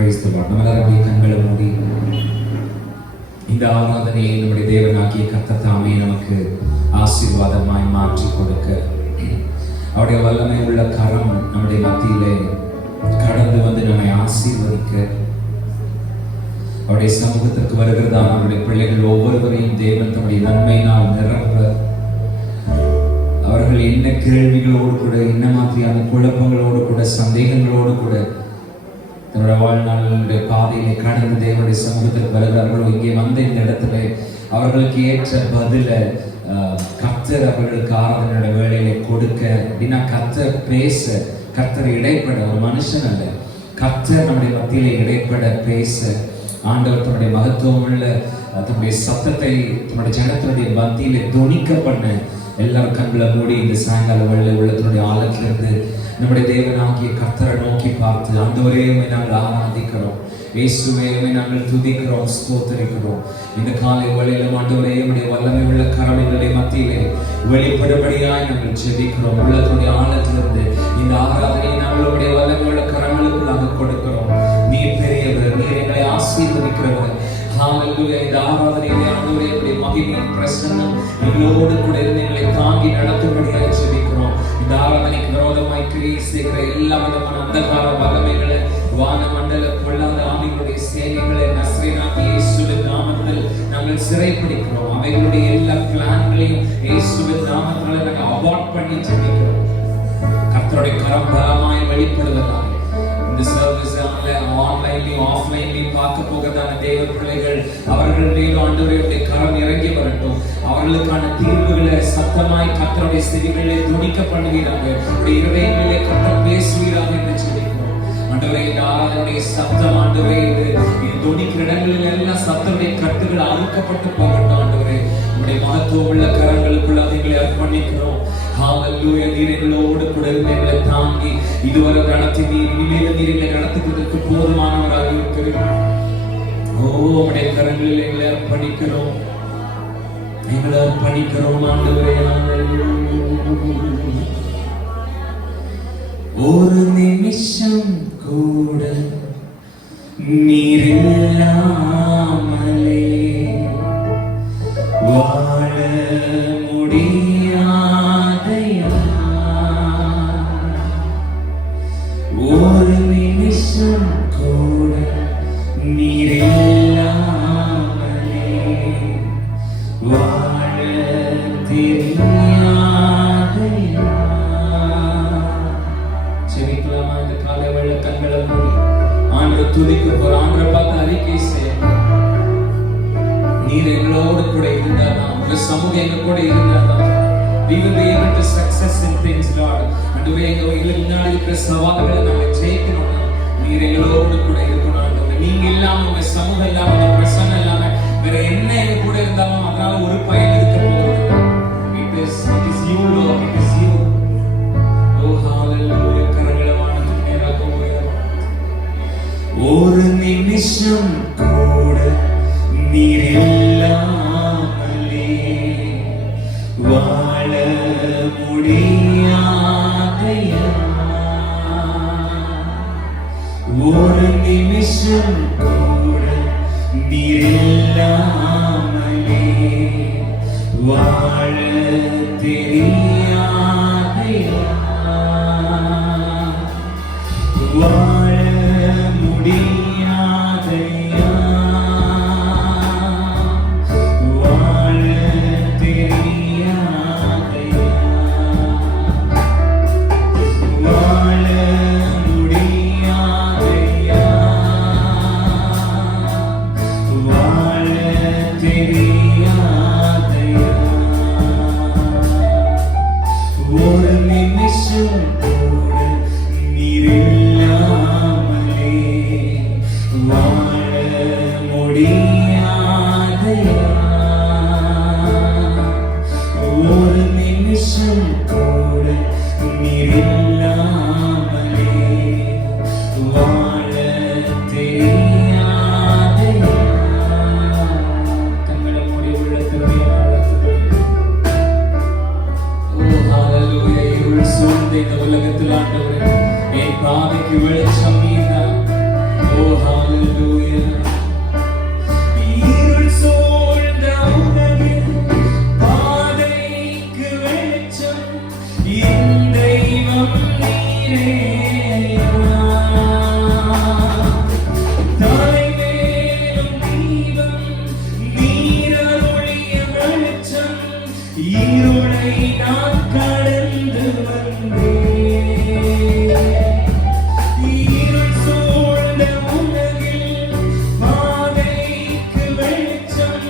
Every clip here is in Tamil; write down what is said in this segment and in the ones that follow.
Praise the Lord. நம்மளுடைய கண்களை மூடி இந்த ஆராதனையை நம்முடைய தேவனாகிய கர்த்தர் தாமே நமக்கு ஆசீர்வாதமாய் மாற்றி கொடுக்க அவருடைய வல்லமை உள்ள கரம் நம்முடைய மத்தியிலே கடந்து வந்து நம்மை ஆசீர்வதிக்க அவருடைய சமூகத்திற்கு வருகிறதா நம்முடைய பிள்ளைகள் ஒவ்வொருவரையும் தேவன் தம்முடைய நன்மையினால் நிரப்ப அவர்கள் என்ன கேள்விகளோடு கூட என்ன மாதிரியான குழப்பங்களோடு கூட சந்தேகங்களோடு கூட தன்னுடைய வாழ்நாளுடைய பாதையிலே கடந்து தேவனுடைய சமூகத்திற்கு வருகிறார்களோ இங்கே வந்த இந்த இடத்துல அவர்களுக்கு ஏற்ற பதில கர்த்தர் அவர்களுக்கு ஆராதனையோட வேலையில கொடுக்க அப்படின்னா கர்த்தர் பேச, கர்த்தர் இடைப்பட, ஒரு மனுஷன் அல்ல, கர்த்தர் நம்முடைய மத்தியிலே இடைப்பட பேச ஆண்டவர் தன்னுடைய மகத்துவம் உள்ள தன்னுடைய சத்தத்தை தன்னுடைய ஜனத்தினுடைய மத்தியிலே துணிக்க பண்ண எல்லாரும் கண்களை மூடி இந்த சாயங்கால வேளையில உள்ளத்தினுடைய ஆழத்திலிருந்து நம்முடைய தேவனாகிய கர்த்தரை நோக்கி பார்த்து ஆண்டவரே நாங்கள் ஆராதிக்கிறோம், இயேசுவே நாங்கள் துதிக்கிறோம், ஸ்தோத்திரிக்கிறோம். இந்த காலை வேளையிலும் ஆண்டவரே நம்முடைய வல்லமை உள்ள கரங்களுடைய மத்தியிலே வெளிப்படும்படியாய் நாங்கள் ஜெபிக்கிறோம். உள்ளத்தினுடைய ஆழத்திலிருந்து இந்த ஆராதனையை நம்மளுடைய வல்லமை உள்ள கரங்களுக்குள்ளாக கொடுக்கிறோம். நீ பெரியவர், நீ எங்களை ஆசீர்வதிக்கிறவர். ஹalleluya. இந்த ஆராதனையிலே ஆண்டவரே உம்முடைய மகிமையின் பிரசன்னம் எங்களோடு கூட இருந்து எங்களை தாங்கி நடத்தும்படியாய் ஜெபிக்கிறோம். இந்த ஆராதனைக்கு விரோதமாய் கிரியை செய்கிற எல்லா விதமான அந்தகார வல்லமைகளை, வான மண்டல பொல்லாத ஆவிகளுடைய சேனைகளை நசரேயனாகிய இயேசுவின் நாமத்தில் நாங்கள் சிறைப்பிடிக்கிறோம். அவைகளுடைய எல்லா பிளான்களையும் இயேசுவின் நாமத்தால் நாங்கள் அவாய்ட் பண்ணி ஜெபிக்கிறோம். கர்த்தருடைய கரம் பலமாய் வெளிப்படுவதாக இந்த சர்வீஸ் ஆன்லைன்லயும் ஆஃப்லைன்லயும் பார்க்க போகிறதான தேவ பிள்ளைகள் அவர்கள் மீது ஆண்டவருடைய கரம் இறங்கி வரட்டும். அவர்களுக்கான தீர்வுகளை சத்தமாய் கர்த்தருடைய செவிகளிலே துணிக்க பண்ணுவீராக, இருதயங்களிலே கர்த்தர் பேசுவீராக என்று சொல்லிக்கிறோம். ஆண்டவரே இந்த ஆராதனையுடைய சத்தம் ஆண்டவரே இது துணிக்கிற இடங்களில் எல்லாம் சத்தருடைய கட்டுகள் அறுக்கப்பட்டு போகட்டும். ஆண்டவரே உடைய மகத்துவம் உள்ள கரங்களுக்குள்ள எங்களை அர்ப்பணிக்கிறோம். ஹalleluya. நீர் எங்களோடு கூட இருந்து எங்களை தாங்கி இதுவரை நடத்தி இனிமேல் நீர் எங்களை நடத்துவதற்கு போதுமானவராக இருக்கிறீர். உடைய கரங்களில் எங்களை அர்ப்பணிக்கிறோம், எங்களை அர்ப்பணிக்கிறோம் ஆண்டவரே. ஒரு நிமிஷம் கூட நீர் இல்லாமலே வாழ முடியாதையா. ஒரு நிமிஷம் கூட நீர் இல்லாமலே வாழ தெரியாதையா. செவிக்கலாமா? இந்த காலை வேளை கண்களை மூடி ஆண்டவர் துதிக்க போற ஆண்டரை பார்த்து அறிக்கை செய்ய, நீர் எங்களோடு கூட இருந்தாதான், உங்க சமூகம் எங்க கூட இருந்தாதான் we will be able to success in things, Lord. ஆண்டவரே எங்களுக்கு முன்னாடி இருக்கிற சவால்களை நாங்க ஜெயிக்கணும். நீர் எங்களோடு கூட இருக்கணும் ஆண்டவரே. நீங்க இல்லாம, உங்க சமூகம் இல்லாம, உங்க பிரசன்னம் இல்லாம வேற என்ன எங்க கூட இருந்தாலும் அதனால ஒரு பயன் இருக்க போகிறது. It is you, Lord. It is you. Oh hallelujah. கரங்களை வானத்துக்கு நேராக உயர்த்தும். ஒரு நிமிஷம் கூட நீர் இல்லாமலே வாழ முடியாதையா. ஒரு நிமிஷம் கூட நீர் இல்லாமலே வாழ தெரியாதையா. வாழ முடியாதையா. ஒரு நிமிஷம் கூட நீர் இல்லாமலே இருளை நான் கடந்து வந்தேன். இருள் சூழ்ந்த உலகில் பாதைக்கு வெளிச்சம்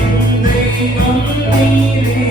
என் தெய்வம் நீரே.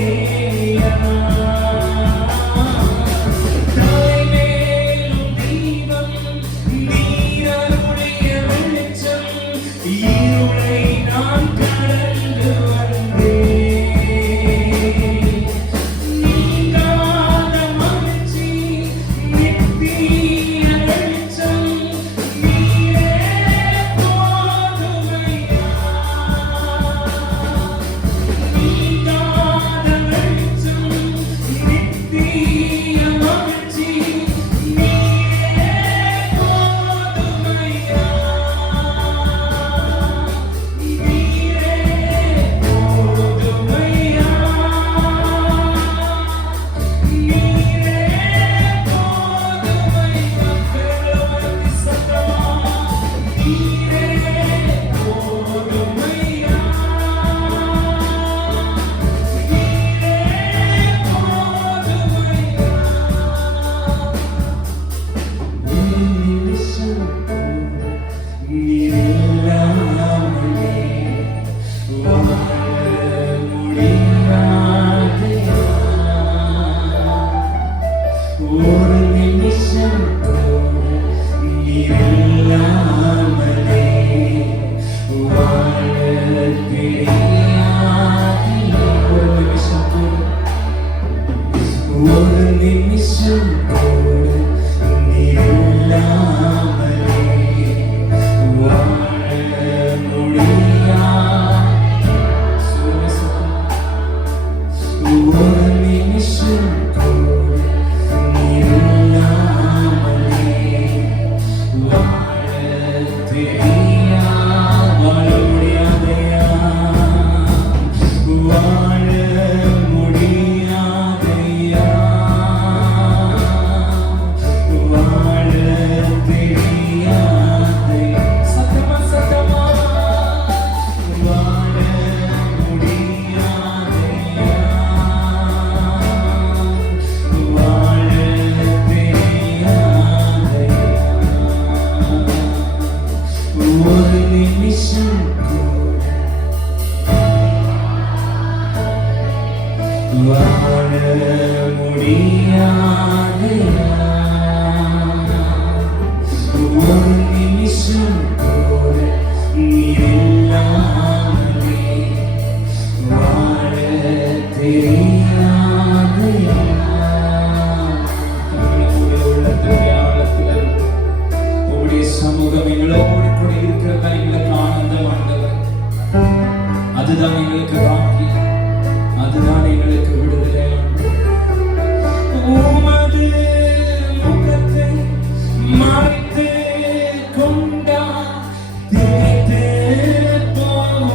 ஒரு நிமிஷம் கூட நீரில்லாமலே வாழ தெரியாது. ஒரு நிமிஷம் கூட நீரில்லாமலே வாழ முடியாது. ஒரு நிமிஷம் ஒரு நிமிஷம் கூட வாழ முடியாதையா. ஒரு நிமிஷம் கூட நீரில்லாமலே வாழ தெரியாதையா. சமூகம் எங்களோடு கூட இருக்கிறதா எங்களுக்கு ஆனந்தம் ஆண்டவர். அதுதான் எங்களுக்கு பாக்கியம், அதுதான் எங்களுக்கு விடுதலை. உமது முகத்தை மறைத்து கொண்டா திகைத்து போவோம்.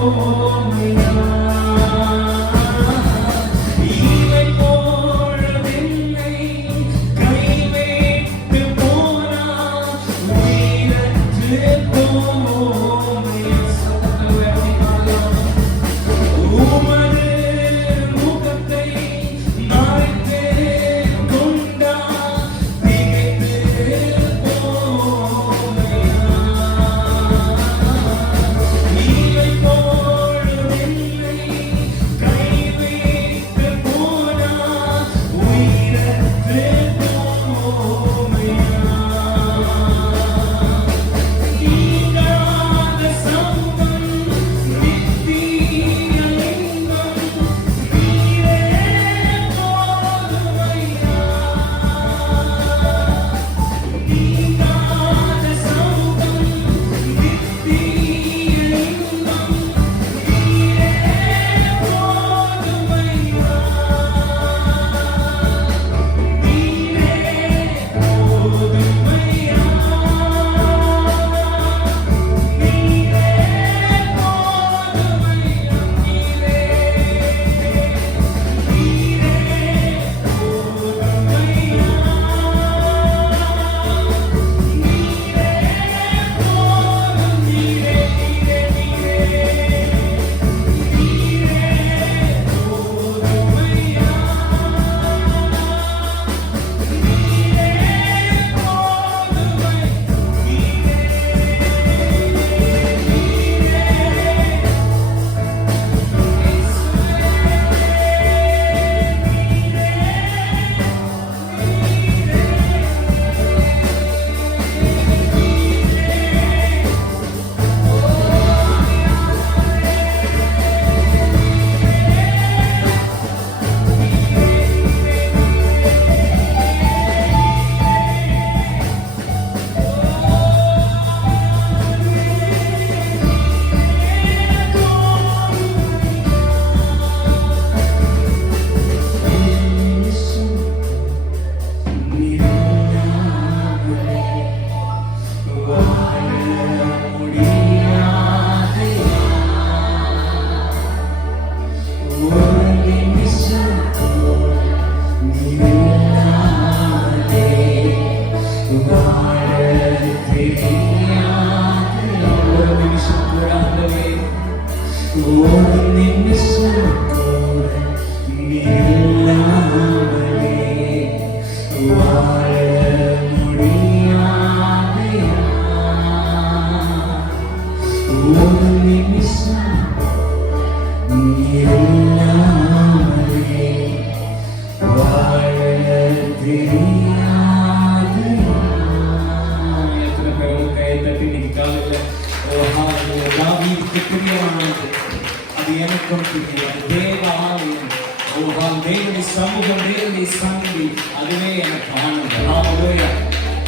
தேவனுடைய சமூகம், தேவனுடைய சந்நிதி, அதுவே எனக்கு ஆனந்தம். ஹalleluya.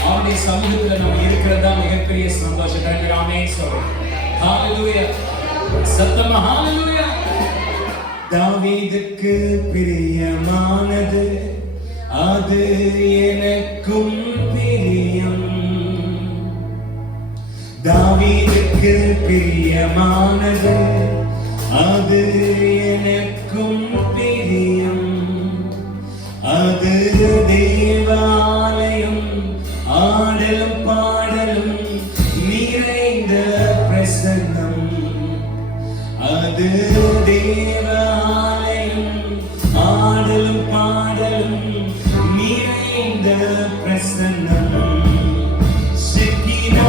அவருடைய சமூகத்துல நம்ம இருக்கிறதா மிகப்பெரிய சந்தோஷம். கரெக்ட்? ஆமென் சொல்லுங்க. ஹalleluya. சத்தமா ஹalleluya. தாவீதுக்கு பிரியமானது அது எனக்கும் பிரியம். தாவீதுக்கு பிரியமானது அது எனக்கும் பிரியம். அது தேவாலயம் ஆடலும் பாடலும் நிறைந்த பிரசன்னம். அது தேவாலயம் ஆடலும் பாடலும் நிறைந்த பிரசன்னம். ஷெக்கினா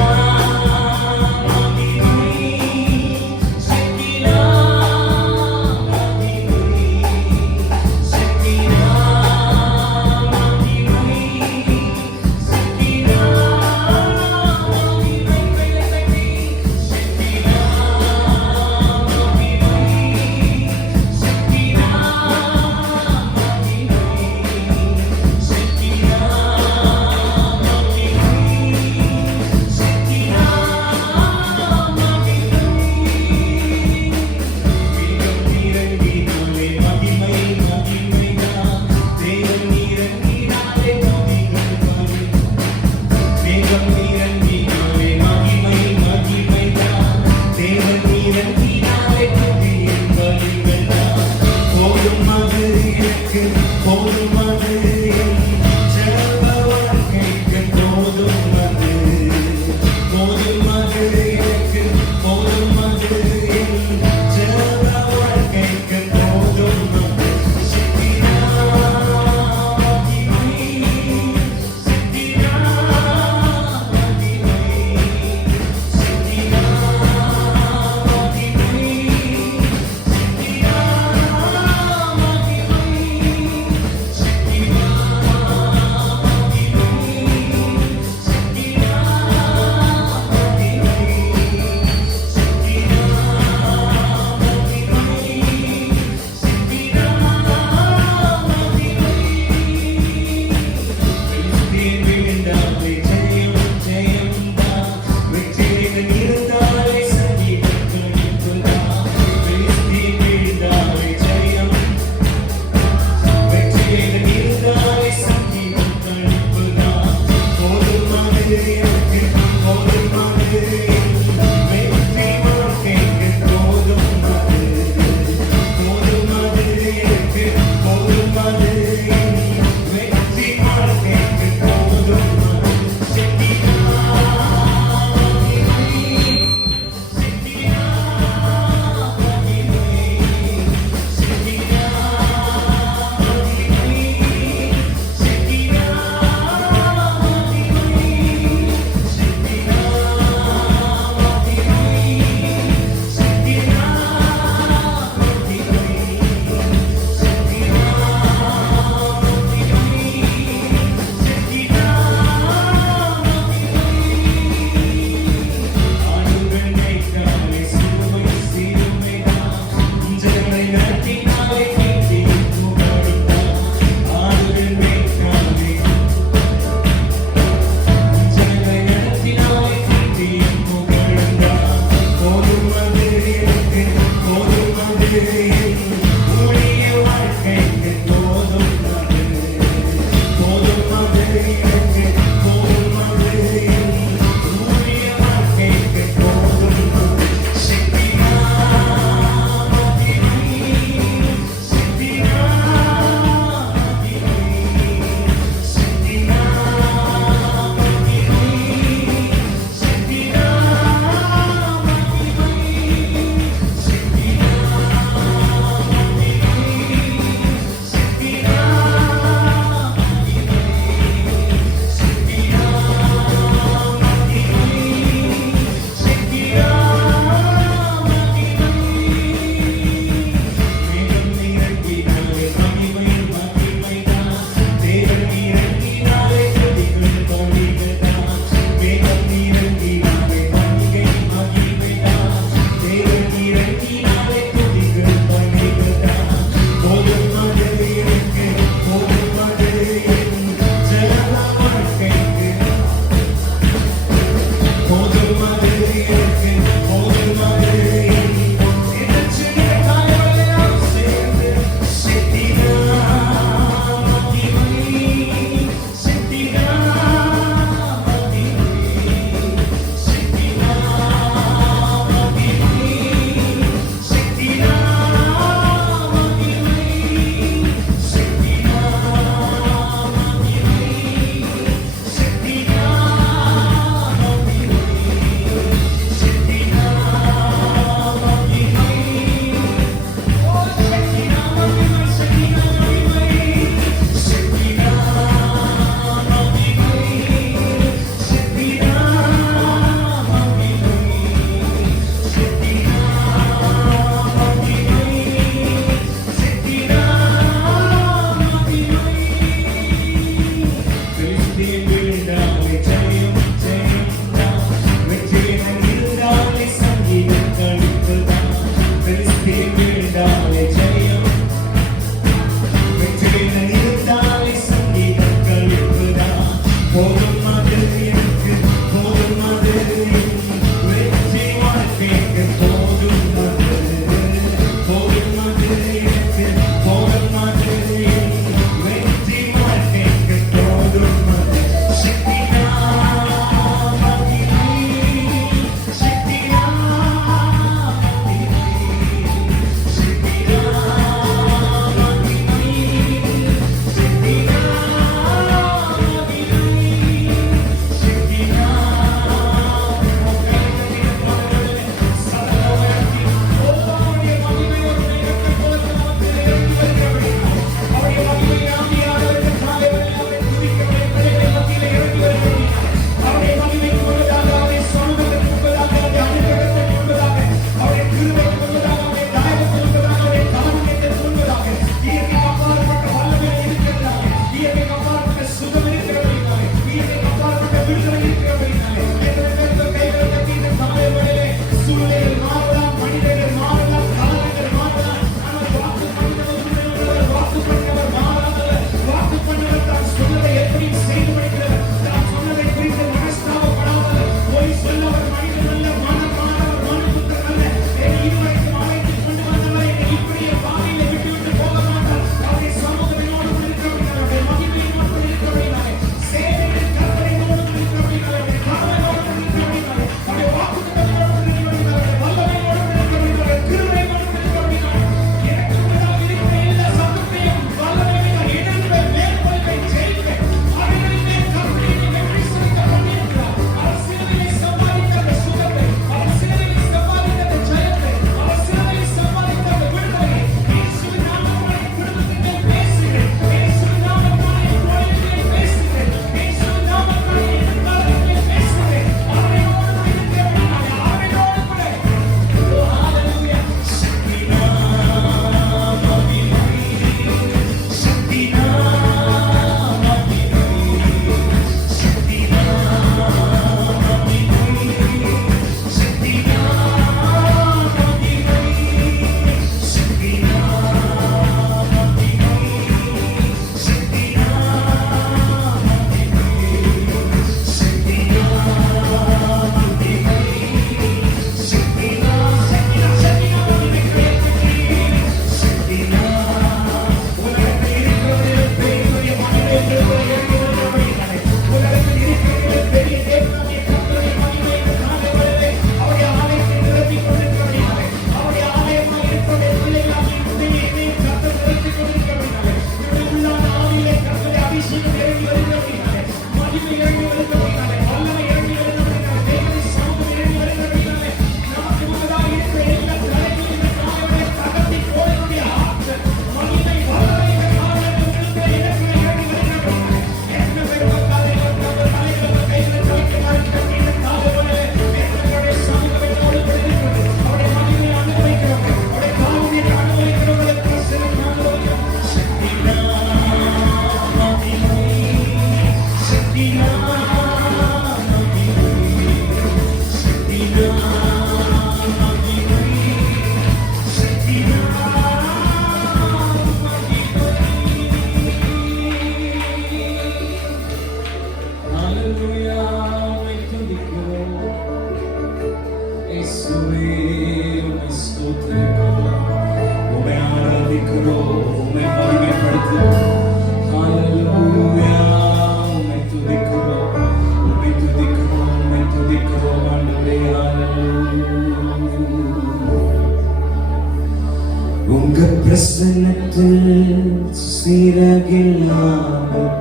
சிறகில்லாமல்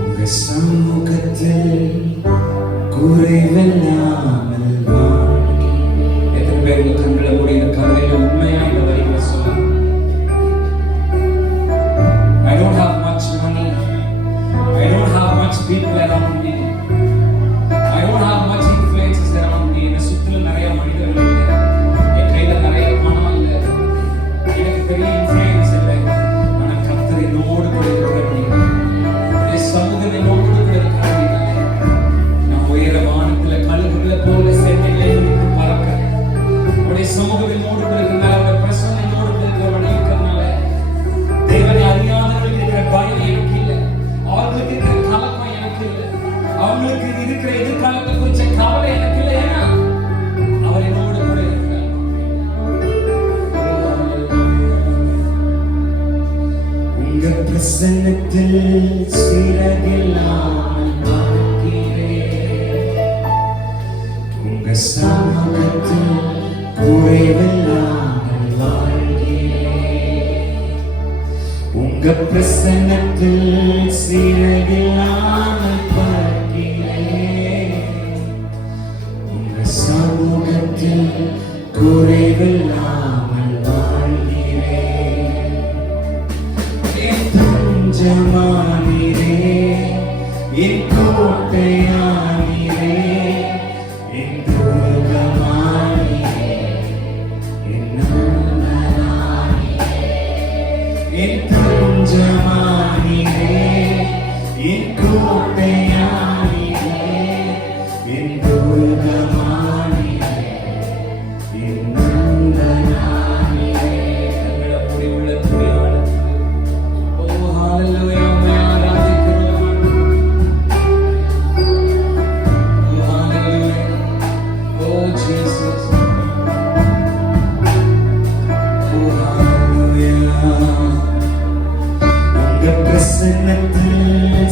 உங்க சமூகத்தில் குறைவில்லாமல் எத்தனை பேர் உங்க கண்களை மூடி இந்த கதையில உண்மையா இந்த வரிகளை சொல்லலாம். I don't have much money. I don't have much people around me. I don't have much influences around me. என்னை சுற்றில நிறைய மனிதர்கள் இல்லை. என் கையில நிறைய பணம் இல்லை. எனக்கு பெரிய இன்ஃப்ளூயன்ஸ் இல்லை. ஆனால் கர்த்தர் என்னோடு கூட இருக்கிறபடியா, என் சமூகம் என்னோடு கூட இருக்கிறபடினாலே நான் உயர வானத்துல கழுகுகளை போல சென்னையிலே இருந்து பறக்க, உடைய சமூகம் என்னோடு கூட இருக்கிறனால, உடைய பிரசன்னம் என்னோடு கூட இருக்கிறபடி இருக்கிறனால தேவனை அறியாதவர்களுக்கு இருக்கிற பயம் எனக்கு இல்லை. அவர்களுக்கு இருக்கிற கலக்கம் எனக்கு இல்லை. அவங்களுக்கு இருக்கிற எதிர்காலத்தை குறிச்ச கவலை எனக்கு இல்லை. ஏன்னா அவர் என்னோடு கூட இருக்கிறார். உங்க பிரசன்னத்தில் சிறகில்லாமல் வாழ்கிறேன். உங்க சமூகத்தில் குறைவில்லாமல் வாழ்கிறேன். உங்க பிரசன்னத்தில் சிறகில்லாமல் வாழ்கிறேன். உங்க சமூகத்தில் குறைவில்லாமல் வாழ்கிறேன். என் தஞ்சமானீரே, என் கோட்டையானீரே, என் துர்கமானீரே, என் நண்பனானீரே. என் தஞ்சமானீரே, என் கோட்டையானீரே, என் துர்கமானீரே, என் நண்பனானீரே. எங்களை முடிவுள்ள துணியாளர். ஓ ஹalleluya, உம்மை ஆராதிக்கிறோம். ஓ ஹalleluya, ஓ ஜீசஸ், ஓ ஹalleluya. உங்க பிரசன்னத்தில்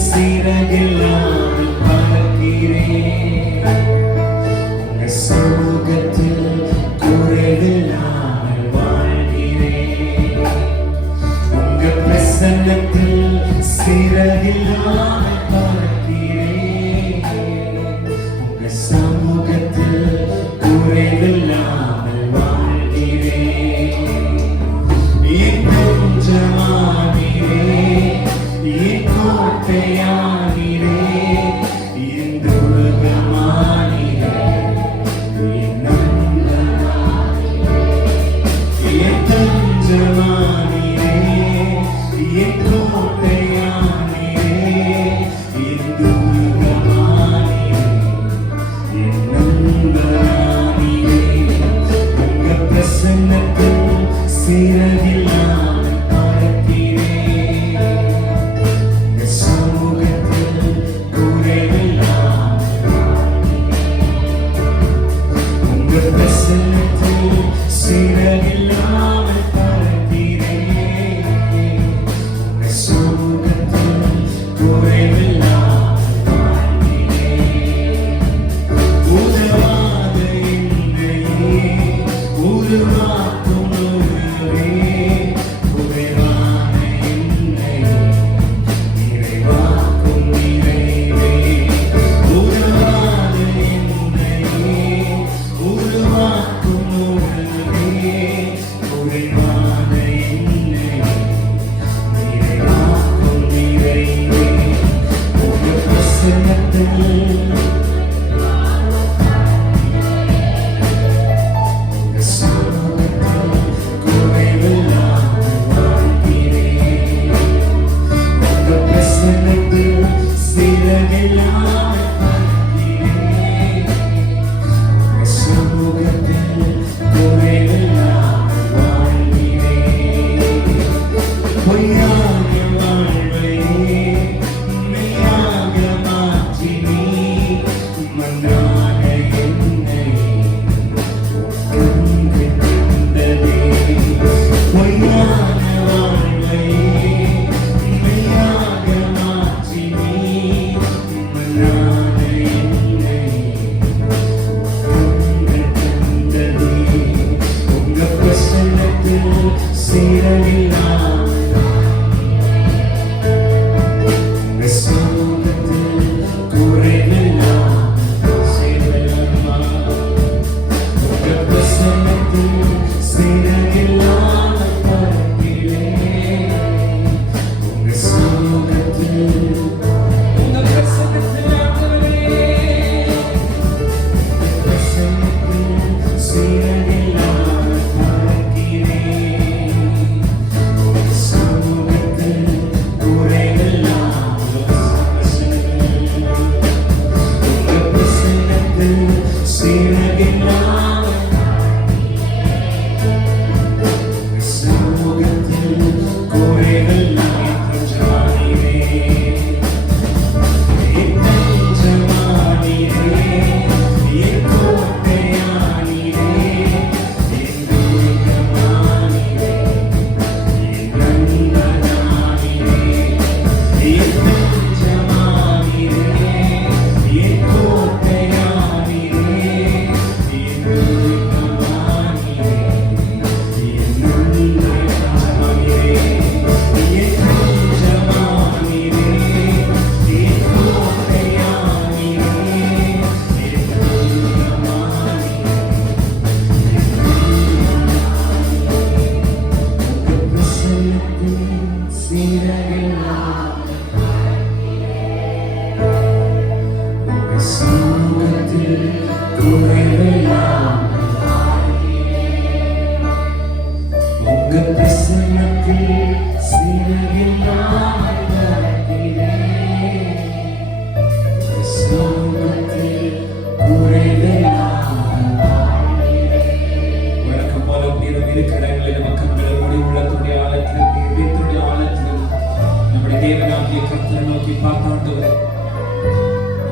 சிறகில்லாமல் பறக்கிறேன். உங்க சமூகத்தில் குறைவில்லாமல் வாழ்கிறேன். உங்க பிரசன்னத்தில் சிறகில்லாமல் பறக்கிறேன். உங்க சமூகத்தில் குறைவில்லாமல் வாழ்கிறேன். என் தஞ்சமானீரே, என் கோட்டையானீரே, என் துர்கமானீரே, என் நண்பனானீரே. என் தஞ்சமானீரே, என் கோட்டையானீரே, என் துர்கமானீரே, என் நண்பனானீரே. உங்க பிரசன்னத்தில் சிறகில்லாமல் பறக்கிறேன். உங்க சமூகத்தில் குறைவில்லாமல் வாழ்கிறேன். உங்க பிரசன்னத்தில் சிறகில்லாமல் பறக்கிறேன். உங்க சமூகத்தில் குறைவில்லாமல் வாழ்கிறேன். உதவாத என்னையே உருவாக்கும் உறவே, உறைவான என்னையே நிறைவாக்கும் நிறைவே. உதவாத என்னையே உருவாக்கும் உறவே, உறைவான என்னையே நிறைவாக்கும் நிறைவே. உங்க பிரசன்னத்தில் See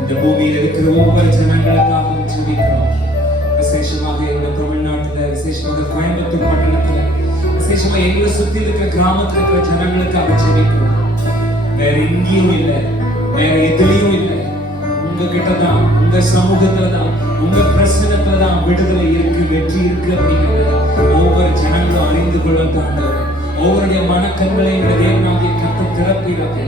இந்த பூமியில் இருக்கிற ஒவ்வொரு ஜனங்களுக்காகவும் ஜெபிக்கிறோம். விசேஷமாக எங்க தமிழ்நாட்டுல, விசேஷமாக கோயம்புத்தூர் பட்டணத்துல, விசேஷமா எங்களை சுத்தி இருக்கிற கிராமத்துல இருக்கிற ஜனங்களுக்காக ஜெபிக்கிறோம். வேற எங்கேயும் இல்லை, வேற எதுலயும் இல்லை, உங்ககிட்ட தான், உங்க சமூகத்துல தான், உங்க பிரசனத்துல தான் விடுதலை இருக்கு, வெற்றி இருக்கு அப்படிங்கிறத ஒவ்வொரு ஜனங்களும் அறிந்து கொள்ளத்தாங்க. ஒவ்வொருடைய மனக்கண்களை தேவனாகிய கர்த்தர் திறக்கிறாங்க.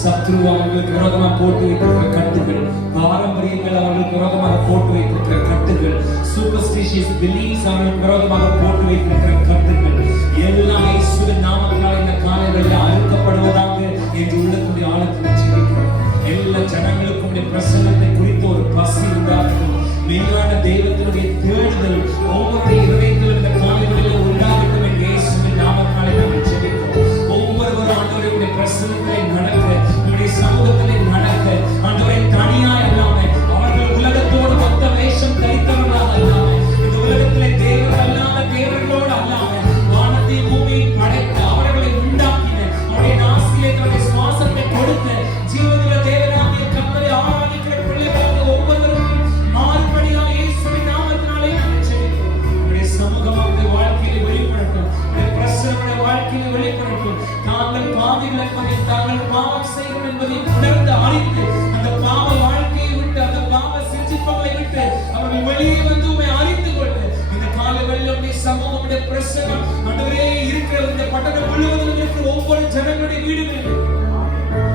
சத்ரு அவர்களுக்கு விரோதமா போட்டு வைத்திருக்கிற கட்டுகள், பாரம்பரியங்கள் அவர்களுக்கு விரோதமாக போட்டு வைத்திருக்கிற கட்டுகள், சூப்பர்ஸ்டிஷியஸ் பிலீஃப்ஸ் அவர்களுக்கு விரோதமாக போட்டு வைத்திருக்கிற கட்டுகள் எல்லாம் இயேசுவின் நாமத்தினால் இந்த காலைகளில் அறுக்கப்படுவதாக என்று உள்ளத்துடைய ஆழத்தில் ஜெபிக்கிறோம். எல்லா ஜனங்களுக்கும் பிரசன்னத்தை குறித்து ஒரு பசி உண்டாகும். மெய்யான தெய்வத்தினுடைய தேடுதல் ஒவ்வொரு இதயத்திலும் இந்த காலைகளில் உண்டாகட்டும் என்று இயேசுவின் நாமத்தினாலே நாங்கள் ஜெபிக்கிறோம். ஒவ்வொருவரும் ஆண்டவருடைய பிரசன்னத்திலே நடக்க, உங்களுடைய சமூகத்திலே நடக்க, ஆண்டவரை தனியா இல்லாம அவர்கள் உலகத்தோடு மொத்த வேஷம் தரித்தவர்களாக இல்லாம, இந்த உலகத்திலே தேவர்கள் அல்லாம தேவர்களோடு அல்லாம வானத்தை பூமியை படைத்த அவர்களை உண்டாக்கின, அவருடைய நாசிலே தன்னுடைய சுவாசத்தை கொடுத்த ஜீவனுள்ள தேவனாகிய கர்த்தரை ஆராதிக்கிற பிள்ளைகளாக ஒவ்வொருவரும் மாறுபடியாக இயேசுவின் நாமத்தினாலே நாங்கள் ஜெபிக்கிறோம். உங்களுடைய சமூகம் அந்த வாழ்க்கையில வெளிப்படட்டும், உங்களுடைய பிரசன்னமுடைய வாழ்க்கையில வெளிப்படட்டும். தாங்கள் பாவிகள் என்பதை, தாங்கள் பாவம் செய்கிறோம் என்பதை உணர்ந்து அறிந்து அந்த பாவ வாழ்க்கையை விட்டு, அந்த பாவ சிற்றின்பங்களை விட்டு அவர்கள் வெளியே வந்து உண்மை அறிந்து கொண்டு இந்த காலங்களில் உடைய சமூகமுடைய பிரசன்னம் ஆண்டவரே இருக்கிற இந்த பட்டணம் முழுவதும் இருக்கிற ஒவ்வொரு ஜனங்களுடைய வீடுகளில்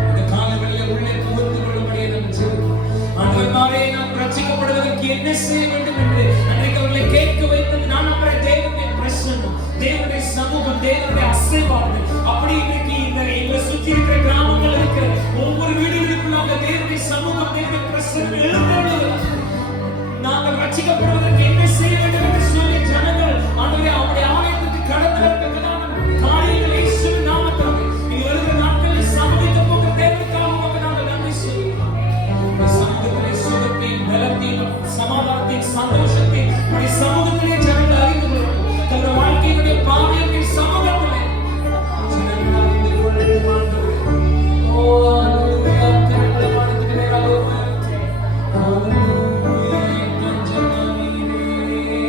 இந்த காலங்களில் உள்ளே புகுந்து கொள்ளும்படியே நாம் ஜெபிக்கிறோம். ஆண்டவரே, நாம் ரட்சிக்கப்படுவதற்கு என்ன செய்ய வேண்டும் என்று அன்றைக்கு அவர்களை கேட்க வைத்தது நான் நம்புற தேவனுடைய பிரசன்னம், தேவனுடைய சமூகம், தேவனுடைய அசைவாடு. அப்படி இன்னைக்கு இந்த எங்களை சுற்றி இருக்கிற கிராமங்கள் இருக்கிற ஒவ்வொரு வீடுகளுக்குள்ளாக தேவனுடைய சமூகம், தேவனுடைய பிரசன்னம் எழுந்தருளுகிறது. நாங்கள் ரட்சிக்கப்படுவதற்கு என்ன செய்ய வேண்டும் என்று சொல்லி ஜனங்கள் ஆண்டவரே அவருடைய ஆலயத்துக்கு கடந்து வருவதற்கான காரியங்களை இயேசுவின் நாமத்தினாலே இனி வருகிற நாட்களில் சம்பவிக்க போகிற தேவனுக்காக உமக்கு நாங்கள் நன்றி சொல்கிறோம். இந்த சமூகத்திலே சுகத்தையும் பலத்தையும் சமாதானத்தையும் சந்தோஷத்தையும் உடைய சமூகத்திலே ஜனங்கள் அறிந்து கொள்ளும். தங்கள் வாழ்க்கையினுடைய பாதையை சமூகத்திலே ஜனங்கள் அறிந்து கொள்ளும். ஆண்டவரே, ஓ அல்லேலூயா, கரங்களை மானத்துக்கு நேராக உயர்த்தி, அல்லேலூயா, பஞ்சமானீரே.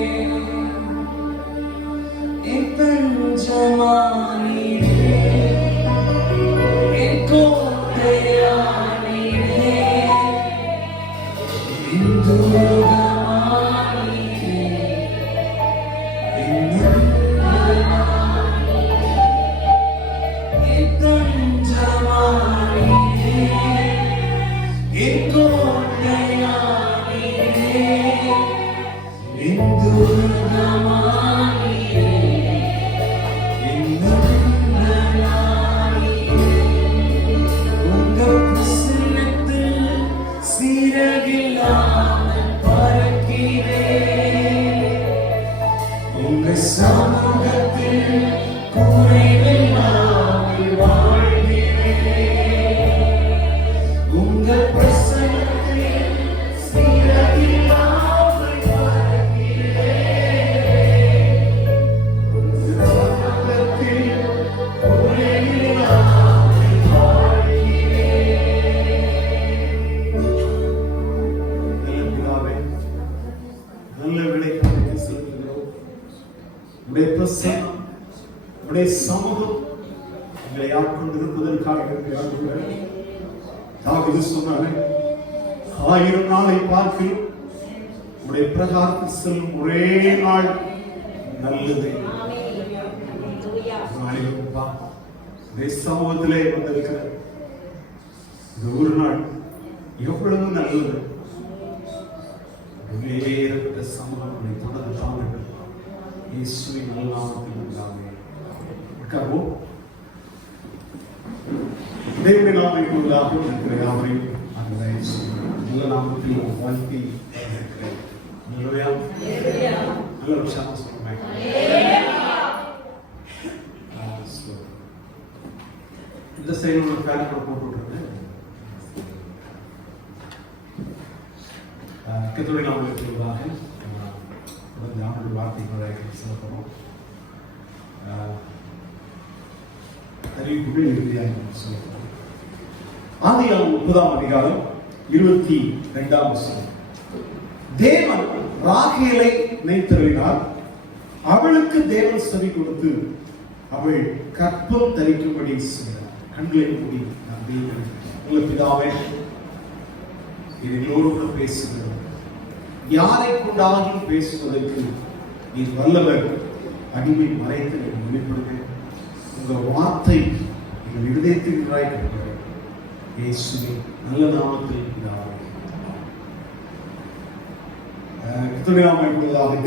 சமூகம் எங்களை ஆட்கொண்டிருப்பதற்காக தாவீது சொன்னாரு, 1000 நாளை பார்த்து உடைய பிரகாரத்தில் செல்லும் ஒரே நாள் நல்லது. சமூகத்திலே வந்திருக்கிற இந்த ஒரு நாள் எவ்வளவு நல்லது. வேறுபட்ட சமூகங்களை தொடர்ந்து தாங்கள் இயேசுவின் நல்ல நாமத்தில் உண்டாகும். தேவனுடைய நாமத்திற்குள்ளாக இருக்கிற யாவரையும் அந்த நல்ல நாமத்தில் வாழ்த்தி இருக்கிறேன். நல்ல விஷயம் சொல்லுங்க. இந்த சைடு ஒரு ஃபேன் கூட போட்டு விட்டுருங்க. கர்த்தருடைய நாமத்திற்குள்ளாக தொடர்ந்து ஆண்டுடைய வார்த்தைகளை சொல்லப்படும் அறிவிப்புகள் இறுதியாக சொல்லப்படும். ஆதியாகமம் 30ஆம் அதிகாரம் 22ஆம் வசனம். தேவன் ராகேலை நினைத்தருளினார். அவளுக்கு தேவன் செவி கொடுத்து அவள் கற்பம் தரிக்கும்படி செய்தார். கண்களை மூடி நல்ல பிதாவே, எங்களோடு கூட பேசுகிறோம். யாரை கொண்டாலும் பேசுவதற்கு நீ வல்லவர். அடிமை மறைத்து நீங்கள் வெளிப்படுங்க. உங்கள் வார்த்தை எங்கள் இருதயத்தில் நிராய்க்கப்படும். இயேசுவின் நல்ல நாமத்தில் பிதாவே.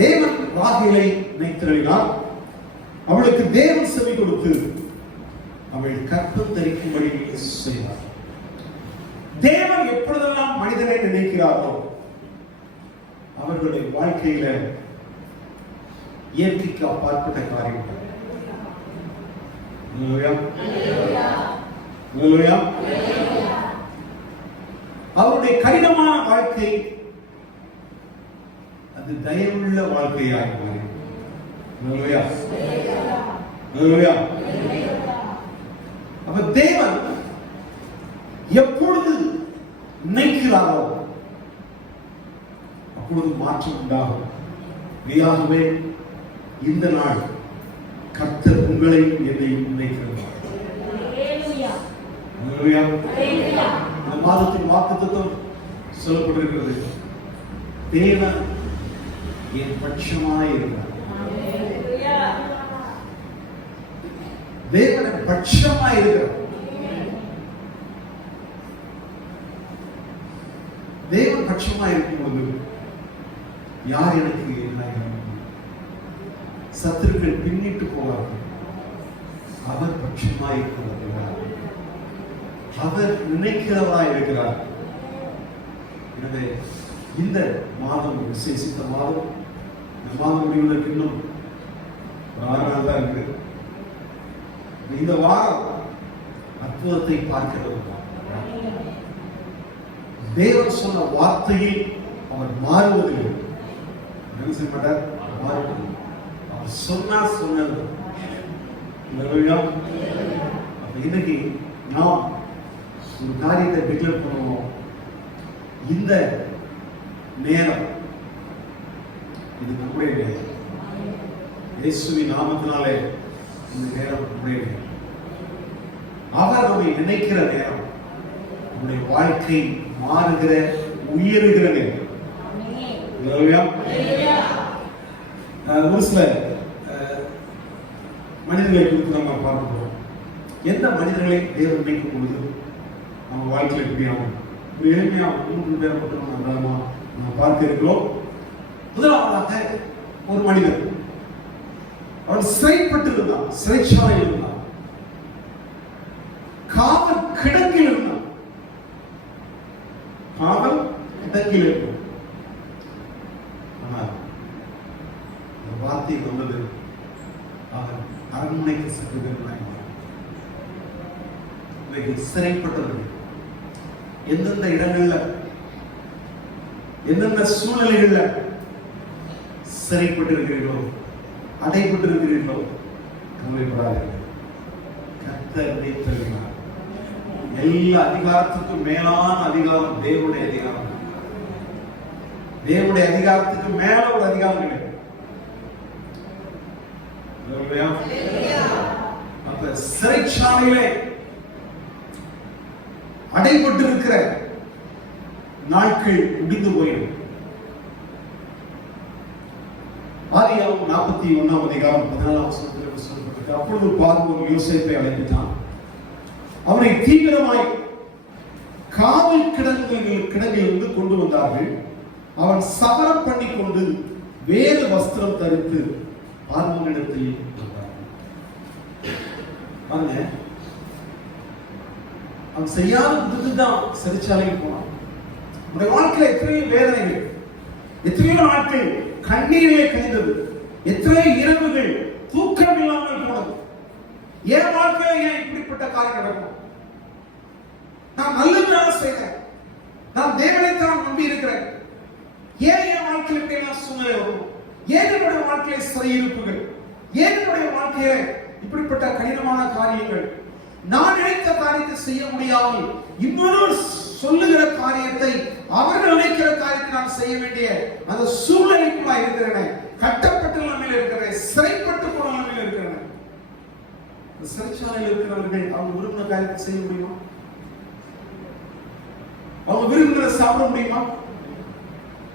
தேவன் ராகேலை நினைத்தருளினார். அவளுக்கு தேவன் செவி கொடுத்து அவள் கற்பம் தரிக்கும்படி செய்தார். தேவன் எப்பொழுதெல்லாம் மனிதனை நினைக்கிறாரோ அவர்களுடைய வாழ்க்கையில இயற்கைக்கு அப்பாற்பட்ட காரியம். அவருடைய கடினமான வாழ்க்கை அது தயவுள்ள வாழ்க்கையாக மாறி. அப்ப தேவன் எப்பொழுது நினைக்கிறாரோ அப்பொழுது மாற்றம் உண்டாகும். மெய்யாகவே இந்த நாள் கர்த்தர் உங்களையும் என்னையும் நினைக்கிறார். இந்த மாதத்தின் வாக்குத்தத்தம் சொல்லப்பட்டிருக்கிறது. தேவன் என் பட்சமாய் இருக்கிறார். தேவன் பட்சமாய் இருக்கிறார். தேவன் பட்சமாய் இருக்கும் பொழுது யார் எனக்கு எதிராக? சத்துருக்கள் பின்னிட்டு போவார்கள். அவர் பட்சமாய் இருக்கிறார். அவர் நினைக்கிறவராய் இருக்கிறார். எனவே இந்த மாதம் விசேஷித்த மாதம். இந்த மாதம் முடிவுகளுக்கு இன்னும் 6 நாள் தான் இருக்கு. இந்த வாரம் அற்புதத்தை பார்க்கிறது. தேவன் சொன்ன வார்த்தையில் அவர் மாறுவதில்லை. என்ன செய்ய மாட்டார்? மாறுவதில்லை. அவர் சொன்னா சொன்னது. இன்னைக்கு நாம் ஒரு காரியத்தை டிக்ளேர் பண்ணுவோம். இந்த நேரம் இது நம்முடைய நேரம். இயேசுவின் நாமத்தினாலே இந்த நேரம் நம்முடைய நேரம். அவர் நம்மை நினைக்கிற நேரம். நம்முடைய வாழ்க்கை மாறுகிற உயருகிற நேரம். ஒரு சில மனிதர்களை குறித்து நம்ம பார்க்கிறோம். எந்த மனிதர்களை தேவன் நினைக்கும் பொழுது நம்ம வாழ்க்கையில் எப்படி ஆகும்? ஒரு எளிமையாக 3 பேர் மட்டும் நம்ம பார்க்க இருக்கிறோம். முதலாவதாக ஒரு மனிதர், அவன் சிறைப்பட்டு இருந்தான், சிறைச்சாலையில் இருந்தான், காவல் கிடங்கில் இருந்தான். காவல் கிடங்கில் இருந்தான். ஆனால் இந்த வார்த்தை வந்தது, அவன் அரண்மனைக்கு செல்லுகிறான். சிறைப்பட்டவர்கள் எந்தெந்த இடங்கள்ல எந்தெந்த சூழ்நிலைகள்ல சிறைப்பட்டிருக்கிறீர்களோ, அடைபட்டிருக்கிறீர்களோ, கவலைப்படாதீர்கள். கர்த்தர் நினைத்தருளினார். எல்லா அதிகாரத்துக்கும் மேலான அதிகாரம் தேவனுடைய அதிகாரம். தேவனுடைய அதிகாரத்துக்கு மேல ஒரு அதிகாரம் கிடையாது. அப்ப சிறைச்சாலையிலே அடைபட்டு இருக்கிற நாட்கள் முடிந்து போயிடும். ஆதியாகமம் 41ஆம் அதிகாரம் 14ஆம் வசனத்தில் சொல்லப்பட்டிருக்கு. அப்பொழுது பார்வோன் யோசேப்பை அழைத்தான், அவனை தீவிரமாய் காவல் கிடங்கிலிருந்து கொண்டு வந்தார்கள். அவன் சபரம் பண்ணி கொண்டு வேறு வஸ்திரம் தரித்து பார்வோனிடத்தில் வந்தார். அவன் செய்யாத புதுதான் சிறைச்சாலைக்கு போனான். உடைய வாழ்க்கையில எத்தனையோ வேதனைகள், எத்தனையோ நாட்கள் கண்ணீரிலே கழிந்தது, எத்தனையோ இரவுகள் தூக்கம் இல்லாமல் போனது. என் வாழ்க்கையில ஏன் இப்படிப்பட்ட காரியம் நடக்கும்? நான் நல்லதுதான் செய்தேன், நான் தேவனைத்தான் நம்பி இருக்கிறேன், ஏன் என் வாழ்க்கையில் இப்படி எல்லாம் சூழ்நிலை வரும்? ஏன் என்னுடைய வாழ்க்கையில சிறையிருப்புகள்? ஏன் என்னுடைய வாழ்க்கையில இப்படிப்பட்ட கடினமான காரியங்கள்? நான் நினைத்த காரியத்தை செய்ய முடியாமல் இன்னொரு சொல்லுகிற காரியத்தை, அவர்கள் நினைக்கிற காரியத்தை நான் செய்ய வேண்டிய அந்த சூழ்நிலைக்குள்ளா இருக்கிறேன். கட்டப்பட்ட நிலைமையில் இருக்கிறேன், சிறைப்பட்டு போன நிலைமையில் இருக்கிறேன். சிறைச்சாலையில் இருக்கிறவர்கள் அவங்க விரும்பின காரியத்தை செய்ய முடியுமா? அவங்க விரும்புகிற சாப்பிட முடியுமா?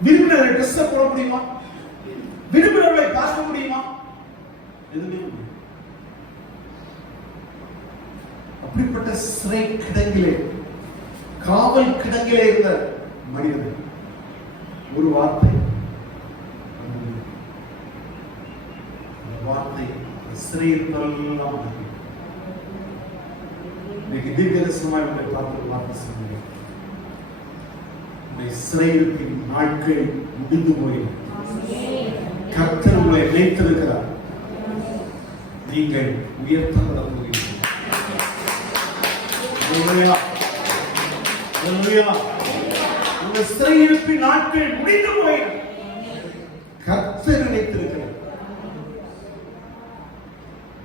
விரும்பின ட்ரெஸ் போட முடியுமா? விரும்பினவர்களை பார்க்க முடியுமா? எதுவுமே முடியும். அப்படிப்பட்ட சிறை கிடங்கிலே, காவல் கிடங்கிலே இருந்த மனிதன் ஒரு வார்த்தை, வார்த்தை சிறையிருப்பெல்லாம் தீர்க்கதரிசனமாய் உங்களை பார்த்து வார்த்தை சொன்னீங்க. சிறையிருப்பின் நாட்கள் முடிந்து போய் கர்த்தர் உங்களை நினைத்திருக்கிறார். நீங்கள் உயர்த்தப்பட போகிறீர்கள். உங்கள் சிறையிருப்பின் நாட்கள் முடிந்து போய் கர்த்தர் நினைத்திருக்கிறார்.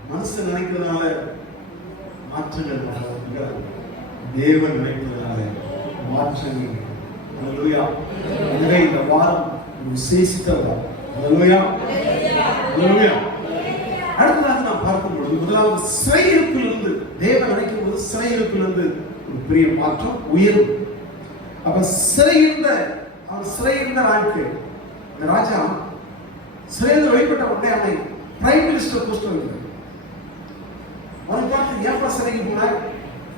மனசு நினைக்கிறதுனால மாற்றங்கள் நடக்கிறது, தேவன் நினைக்கிறதுனால மாற்றங்கள். ஹல்லேலூயா. எனவே இந்த வாரம் விசேஷித்த வாரம். ஹல்லேலூயா. ஹல்லேலூயா. அடுத்ததாக நாம் பார்க்கும் பொழுது முதலாவது சிறையிருப்பிலிருந்து, தேவன் நினைக்கும் போது சிறையிருப்பிலிருந்து ஒரு பெரிய மாற்றம், உயர்வு. அப்ப சிறையிருந்த நாட்கள், இந்த ராஜா சிறையிலிருந்து வெளிப்பட்ட உடனே அவனை பிரைம் மினிஸ்டர் போஸ்ட் வைக்கிறார். அவனை பார்த்து ஏப்பா சிறைக்கு போனார்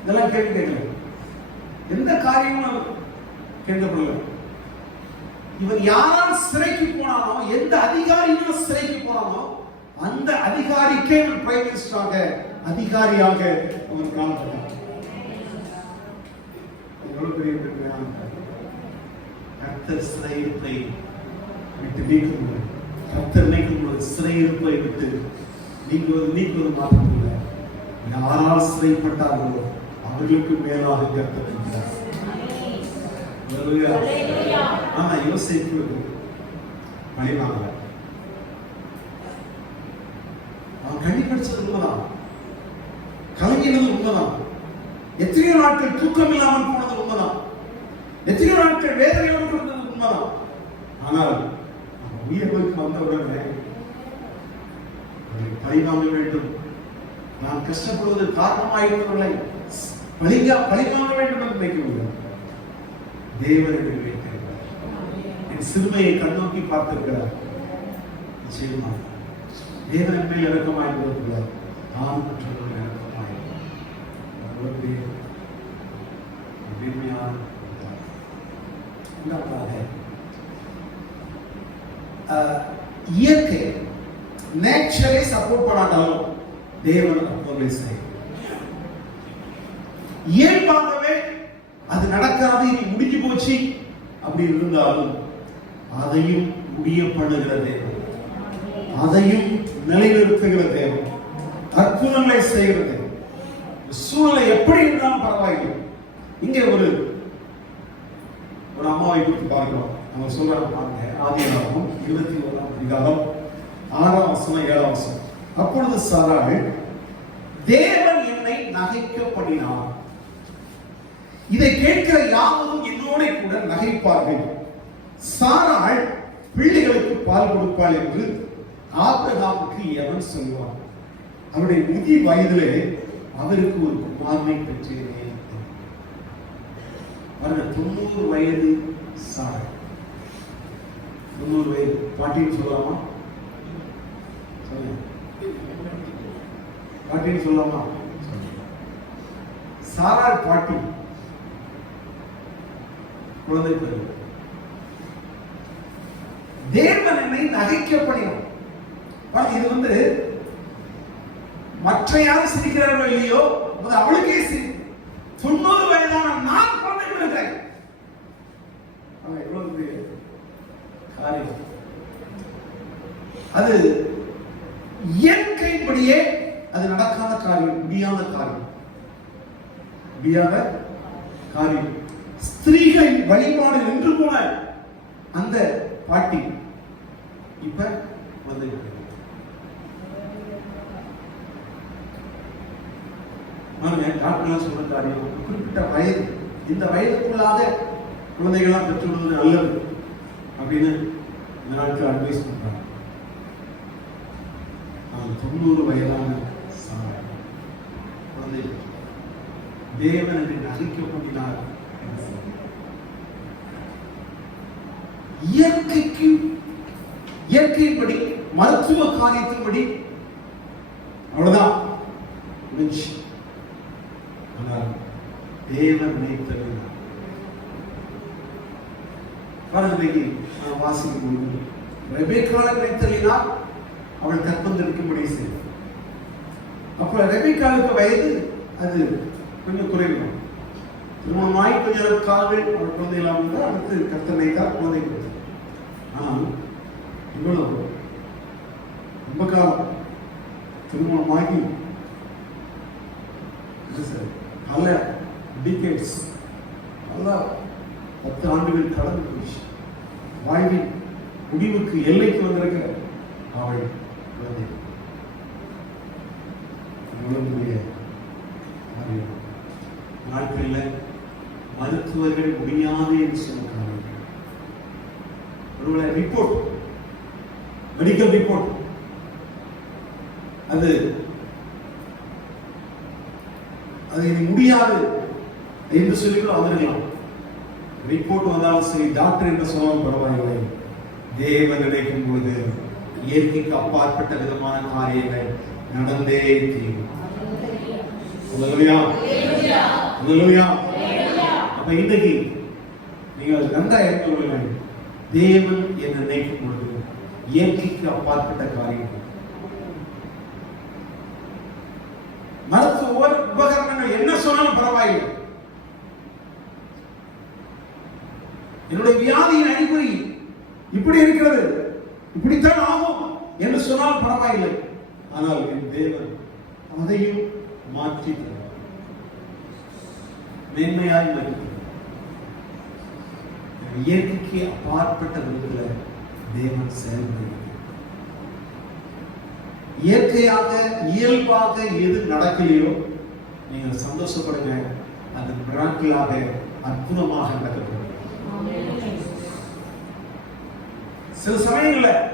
இதெல்லாம் கேள்வி கேட்கல, எந்த காரியமும் கேட்கப்படல. இவன் யாரால் சிறைக்கு போனானோ, எந்த அதிகாரியும் சிறைக்கு போனானோ, அந்த அதிகாரிக்கே இவன் பிரைம் மினிஸ்டராக, அதிகாரியாக அவன் காணப்பட்டான். எவ்வளவு பெரிய கர்த்தர் சிறையிருப்பை விட்டு நீக்கும்போது, கர்த்தர் நீக்கும்போது சிறையிருப்பை விட்டு நீக்குவது மாற்றமில்லை. யாரால் சிறைப்பட்டார்களோ அவர்களுக்கு மேலாக கர்த்தர் இருக்கிறார். ஆனா யோசிப்பு பழிவாங்க. அவன் கண்ணி படிச்சது உண்மைதான், கலங்கினது உண்மைதான், எத்தனையோ நாட்கள் தூக்கம் இல்லாமல் போனது உண்மைதான், எத்தனையோ நாட்கள் வேதனையோடு இருந்தது உண்மைதான். ஆனால் உயிர்களுக்கு வந்தவுடனே பழிவாங்க வேண்டும், நான் கஷ்டப்படுவது காரணமாயிருந்தவர்களை பழிவாங்க வேண்டும் என்று நினைக்கவில்லை. தேவனிடம் வைத்திருக்கிறார். என் சிறுமையை கண்ணோக்கி பார்த்திருக்கிறார். நிச்சயமாக தேவன் மேல் இறக்கமாயிருக்கிறார். நான் மற்றவர்கள் இயற்கை நேச்சரை சப்போர்ட் பண்ணாட்டாலும் தேவன் அப்போதை செய்ய இயல்பாகவே அது நடக்காது, இனி முடிஞ்சு போச்சு அப்படி இருந்தாலும் அதையும் முடியப்படுகிற தேவன், அதையும் நிலைநிறுத்துகிற தேவன், அற்புதங்களை செய்கிற தேவன். சூழ்நிலை எப்படி இருந்தாலும் பரவாயில்லை. இங்கே ஒரு அம்மாவை குறித்து பார்க்கிறோம். அவங்க சொல்றாங்க பாருங்க, ஆதியாகமம் 21ஆம் அதிகாரம் 6ஆம் வசனம் 7ஆம் வசனம். அப்பொழுது சாராள், தேவன் என்னை நகைக்கப்படினார், இதை கேட்கிற யாவரும் என்னோட கூட நகைப்பார்கள். சாராள் பிள்ளைகளுக்கு பால் கொடுப்பாள் என்று ஆபிரகாமுக்கு எவன் சொல்வான்? அவருடைய முதிய வயதிலே அவருக்கு ஒரு குமாரனை பெற்றேனே. பாருங்க, 90 வயது சாரை. 90 வயது பாட்டின்னு சொல்லலாமா? பாட்டின்னு சொல்லலாமா? சாராள் பாட்டி குழந்தை பெறும். தேவன் என்னை நகைக்கப்படினார். இது மற்ற யாரும் சிரிக்கிறார்கள் இல்லையோ, அவளுக்கே சிரி. 90 வயதான நான் குழந்தை பெறுகிறேன். எவ்வளவு காரியம் அது! இயற்கைப்படியே அது நடக்காத காரியம், முடியாத காரியம், முடியாத காரியம். ஸ்திரீகளின் வழிபாடு நின்று போன அந்த பாட்டி இப்ப வந்து டாக்டர் சொன்ன காரியம், குறிப்பிட்ட வயது, இந்த வயதுக்குள்ளாக குழந்தைகளாம் பெற்றுள்ளது நல்லது அப்படின்னு இந்த நாட்கள் அட்வைஸ் பண்றாங்க. 90 வயதான குழந்தை தேவன் நகைக்கப்படினார். இயற்கைப்படி மருத்துவ காரியத்தின்படி அவ்வளவுதான் முடிஞ்சு. ஆனால் தேவன் நினைத்தது வாசிக்கும் பொழுது ரெபேக்காளை நினைத்தலினால் அவள் கற்பந்தெடுக்கும்படி செய்தார். அப்ப ரெபேக்காளுக்கு வயது அது கொஞ்சம் குறைவு. திருமணமாய் கொஞ்சம் கால்கள் அவள் குழந்தை இல்லாமல் இருந்தால் அடுத்து கர்த்தனை தான் குழந்தை கொடுத்தார். ஆனால் இவ்வளவு ரொம்ப காலம் திருமணமாகி பல டிகேட்ஸ், பல 10 ஆண்டுகள் கடந்து போச்சு. வாழ்வின் முடிவுக்கு எல்லைக்கு வந்திருக்கிற அவள் குழந்தை நாட்களில் மருத்துவர்கள் முடியாது என்று சொன்னார்கள். ஒருவேளை ரிப்போர்ட், மெடிக்கல் ரிப்போர்ட் அது இனி முடியாது என்று சொல்லிக்கொள்ள வந்துடலாம். ரிப்போர்ட் வந்தாலும் சரி, டாக்டர் என்று சொன்னாலும் பரவாயில்லை. தேவன் நினைக்கும் பொழுது இயற்கைக்கு அப்பாற்பட்ட விதமான காரியங்கள் நடந்தே தீரும். அப்ப இன்றைக்கு நீங்கள் நன்றா எடுத்துக்கொள்ள, தேவன் என்று நினைக்கும் பொழுது இயற்கைக்கு அப்பாற்பட்ட காரியம். மருத்துவ உபகரணங்கள் என்ன சொன்னாலும் பரவாயில்லை. என்னுடைய வியாதியின் அறிகுறி இப்படி இருக்கிறது, இப்படித்தான் ஆகும் என்று சொன்னால் பரவாயில்லை. ஆனால் என் தேவன் அதையும் மாற்றி மேன்மையாய் மதிக்கிறார். இயற்கைக்கு அப்பாற்பட்ட விதத்தில் தேவன் செயல்படுகிறார். இயற்கையாக இயல்பாக எது நடக்கலையோ நீங்கள் சந்தோஷப்படுங்க, அது மிராக்கிளாக அற்புதமாக நடக்கப்படும். சில சமயங்களில்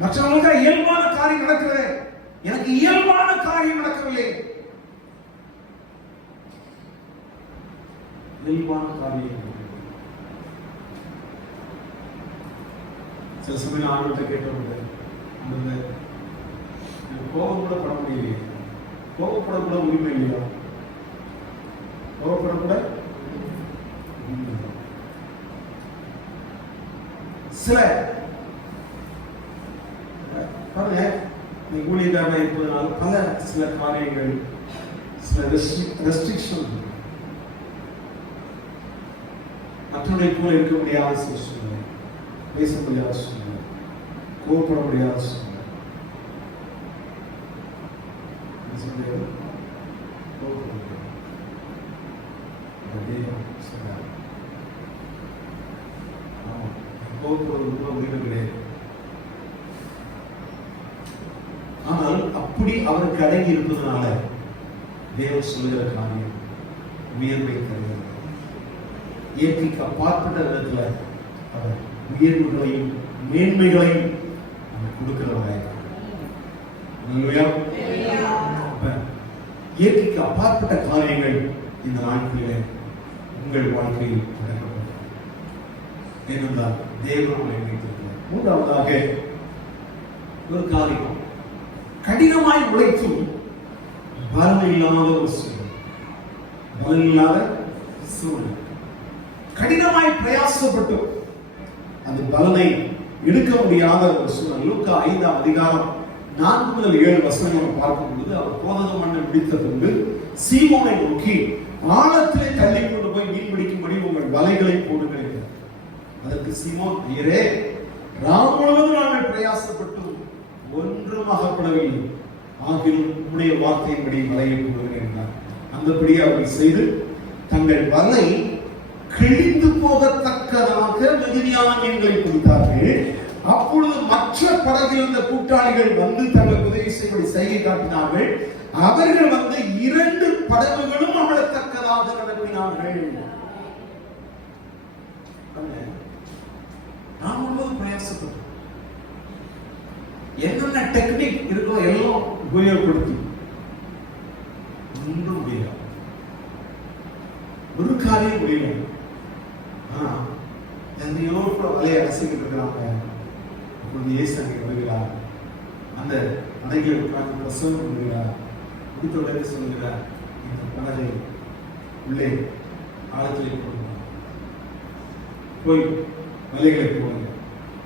மற்றவங்களுக்கு இயல்பான காரியம் நடக்கிறது, எனக்கு இயல்பான காரியம் நடக்கவில்லை. இயல்பான காரியம் சில சமயம் ஆர்வத்தை கேட்டவங்க கோபம் கூட பட முடியலையே, கோபப்பட கூட உரிமை இல்லையா? கோபப்பட கூட சில பாருங்க, ஊழியராக இருப்பதனால பல சில காரியங்கள், சில ரெஸ்ட்ரிக்ஷன், மற்றவர்களை போல இருக்க முடியாத சூழ்நிலை, பேச முடியாத சூழ்நிலை, கோபப்பட முடியாத சூழ்நிலை. ஆனால் அப்படி அவருக்கு அடங்கி இருப்பதனால தேவன் சொல்லுகிற காரியம் உயர்வை தருகிறது. இயற்கைக்கு அப்பாற்பட்ட விதத்துல அவர் உயர்வுகளையும் மேன்மைகளையும் கொடுக்கிறவராக அல்லேலூயா. அப்ப இயற்கைக்கு அப்பாற்பட்ட காரியங்கள் இந்த நாட்களிலே உங்கள் வாழ்க்கையில் நடக்கப்படும். ஏனென்றால் தேவன் உங்களை வைத்திருக்கிறார். மூன்றாவதாக ஒரு காரியம், கடினமாய் உழைத்தும் பலன் இல்லாத ஒரு சூழல். பலன் இல்லாத சூழல், கடினமாய் பிரயாசப்பட்டு அந்த பலனை எடுக்க முடியாத ஒரு சூழல். லூக்கா 5ஆம் அதிகாரம் 4 முதல் 7 வசனங்களை பார்க்கும் பொழுது, அவர் கோதக மண்ணை பிடித்த பின்பு சீமோனை நோக்கி, ஆழத்திலே தள்ளி கொண்டு போய் மீன் பிடிக்கும்படி உங்கள் வலைகளை போடுங்கள். அதற்கு சீமோன், ஐயரே, ராம் முழுவதும் நாங்கள் பிரயாசப்பட்டும் ஒன்றும் அகப்படவில்லை, ஆகிலும் உம்முடைய வார்த்தையின்படி வலையை போடுகிறேன் என்றார். அந்தபடியே அவர்கள் செய்து தங்கள் வலை கிழிந்து போகத்தக்கதாக மிகுதியான மீன்களை பிடித்தார்கள். அப்பொழுது மற்ற படகில் இருந்த கூட்டாளிகள் வந்து தங்கள் உதவி செய்வதை செய்கை காட்டினார்கள். அவர்கள் வந்து 2 படகுகளும் அமலத்தக்கதாக நடத்தினார்கள். நாம் முழுவதும் பிரயாசப்பட்டோம். என்னென்ன டெக்னிக் இருக்கோ எல்லாம் உபயோகப்படுத்தி ஒன்றும் முடியாது, ஒரு காரியம் முடியல. எங்கேயோ வலையை அலசிக்கிட்டு இருக்கிறாங்க. அப்பொழுது இயேசு அங்கே வருகிறார். அந்த அணைகளை உட்கார்ந்து பிரசவம் பண்ணுகிறார். முடித்தவரை சொல்லுகிறார், இந்த படகை உள்ளே ஆழத்திலே போடுவார், போய் வலைகளை போடுங்க,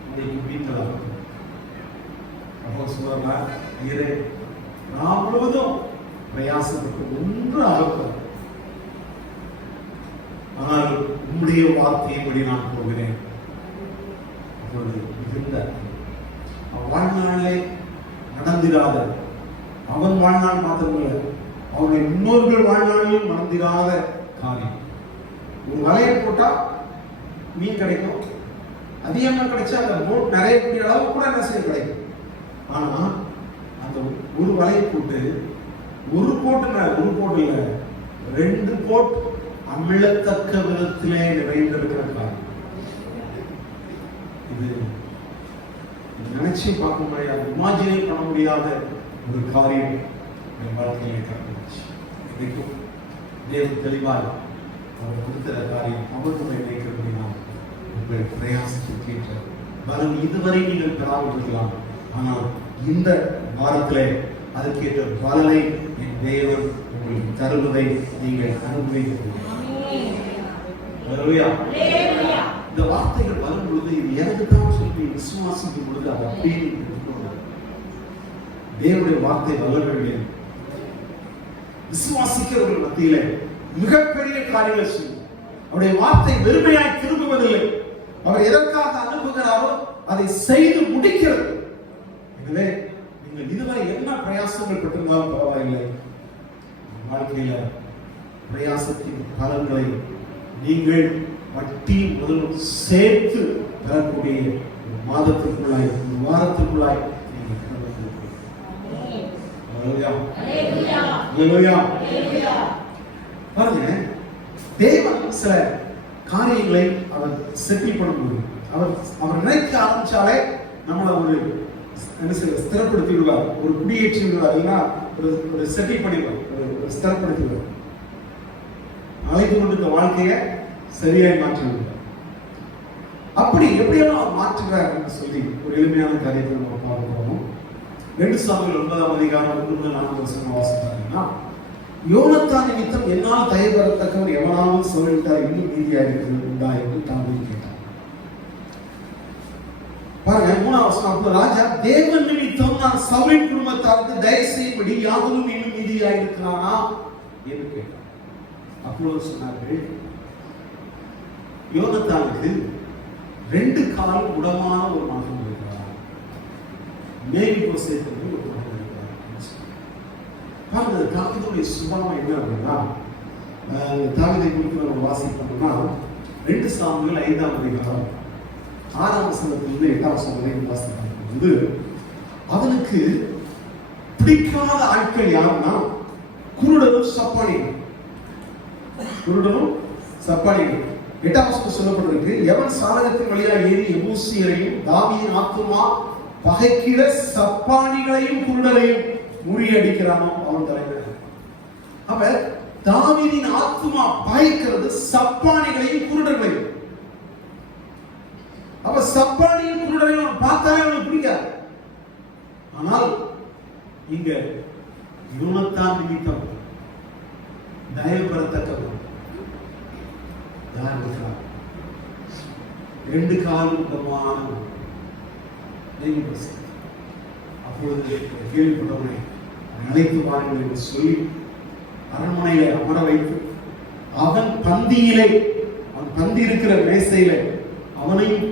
உங்களுக்கு மீட்கலாம். அப்போ சொல்றார், ஐயரே, நான் முழுவதும் பிரயாசப்பட்டு ஒன்று ஆகப்படும், ஆனால் உம்முடைய வார்த்தையின்படி நான் போகிறேன். அப்பொழுது மிகுந்த வாழ்நாளே நடந்திராத, அவன் வாழ்நாள் மாத்திரமல்ல, அவனுடைய முன்னோர்கள் வாழ்நாளிலும் நடந்திராத காரியம். ஒரு வலையை போட்டா மீன் கிடைக்கும், அதிகமா கிடைச்சா அந்த போட் நிறைய கூடிய அளவு கூட என்ன செய்ய கிடைக்கும். ஆனா அந்த ஒரு வலையை போட்டு ஒரு போட்டு இல்ல 2 போட் அமிழத்தக்க விதத்திலே நிறைந்திருக்கிற காரியம். இது நினைச்சு பார்க்க முடியாது, இமாஜினே பண்ண முடியாத ஒரு காரியம் என் வாழ்க்கையிலே நடந்துச்சு. இன்னைக்கும் தேவன் தெளிவாய் அவர் கொடுத்த காரியம் அவருடைய நினைக்கிறபடினால் உங்கள் பிரயாசத்துக்கு கேட்ட பலன் இதுவரை நீங்கள் பெறாவிருக்கலாம். ஆனால் இந்த வாரத்திலே அதற்கேற்ற பலனை என் தேவன் உங்களுக்கு தருவதை நீங்கள் அனுபவிக்க. இந்த வார்த்தைகள் வரும் பொழுது இது எனக்கு தான் சொல்லி விசுவாசிக்கும் பொழுது அது அப்படியே தேவனுடைய வார்த்தை வல்லவர்களே, விசுவாசிக்கிறவர்கள் மத்தியிலே மிகப்பெரிய காரியங்கள் செய்யும். அவருடைய வார்த்தை வெறுமையாய் திரும்புவதில்லை. அவர் எதற்காக அனுப்புகிறாரோ அதை செய்து முடிக்கிறது. எனவே நீங்கள் இதுவரை என்ன பிரயாசங்கள் பெற்றிருந்தாலும் பரவாயில்லை, வாழ்க்கையில பிரயாசத்தின் பலன்களை நீங்கள் வட்டி முதல் சேர்த்து பெறக்கூடிய ஒரு மாதத்திற்குள்ளாய், ஒரு வாரத்திற்குள்ளாய் நீங்கள் பாருங்க, தேவன் சில காரியங்களை அவர் செட்டில் பண்ணும்போது அவர் நினைக்க ஆரம்பிச்சாலே நம்மளை ஒரு என்ன செய்ய ஸ்திரப்படுத்தி விடுவார், ஒரு குடியேற்றி விடுவார், இல்லைன்னா ஒரு செட்டில் பண்ணிடுவார், ஒரு ஸ்திரப்படுத்தி விடுவார், அழைத்து கொண்டிருக்க வாழ்க்கையை சரியாய் மாற்றி விடுவார். அப்படி எப்படியெல்லாம் அவர் மாற்றுகிறார் என்று சொல்லி ஒரு எளிமையான காரியத்தை நம்ம பார்க்க போறோம். 2 சாமுவேல் 9ஆம் அதிகாரம் 1-4 வசனம் வாசித்தாங்கன்னா, யோனத்தான் நிமித்தம் என்னால் தயவு பெறத்தக்கவர் எவனாலும் சொல்லிட்டார் இன்னும் நீதியா இருக்கிறது உண்டா என்று தாவீது கேட்டார். பாருங்க 3ஆம் வசனம், ராஜா தேவன் நிமித்தம் நான் சவுலின் குடும்பத்தாருக்கு தயவு செய்யும்படி யாவரும் இன்னும் நீதியா இருக்கிறானா என்று கேட்டார். அப்பொழுது சொன்னார்கள், யோனத்தானுக்கு 2 கால் உடமான ஒரு மகன் இருக்கிறார், மேய்போசேத் என்று ஒரு மகன் இருக்கிறார். பாருங்க, தாவீதுடைய சுபாவம் என்ன அப்படின்னா, தாவீதை குறித்து நம்ம வாசிப்போம்னா 2 சாமுவேல் 5ஆம் அதிகாரம் 6ஆம் வசனத்திலிருந்து 8ஆம் வசனம் வரைக்கும் வாசிக்கும் போது அவனுக்கு பிடிக்காத ஆட்கள் யாருன்னா குருடனும் சப்பானியும். 8ஆம் வசனம் சொல்லப்பட்டிருக்கு, எவன் சாதகத்தின் வழியாக ஏறி எபூசியரையும் தாவீதின் ஆத்துமா பகைக்கிற சப்பானிகளையும் குருடரையும் முறியடிக்கிறானோ அவன் தலைவர். அப்ப தாவீதின் ஆத்துமா பகைக்கிறது சப்பானிகளையும் குருடர்களையும். அப்ப சப்பானியும் குருடரையும் பார்த்தாலே அவனுக்கு பிடிக்காது. ஆனால் இங்க யோனத்தான் நிமித்தம் தயவு பெறத்தக்கவன் யார் இருக்கிறார்? 2 காலும் உடமான அப்பொழுது கேள்விப்பட்டவனை அழைத்து வாருங்கள் என்று சொல்லி அரண்மனையில அமர வைத்து அவன் பந்தியிலே, அவன் பந்தி இருக்கிற மேசையில அவனையும்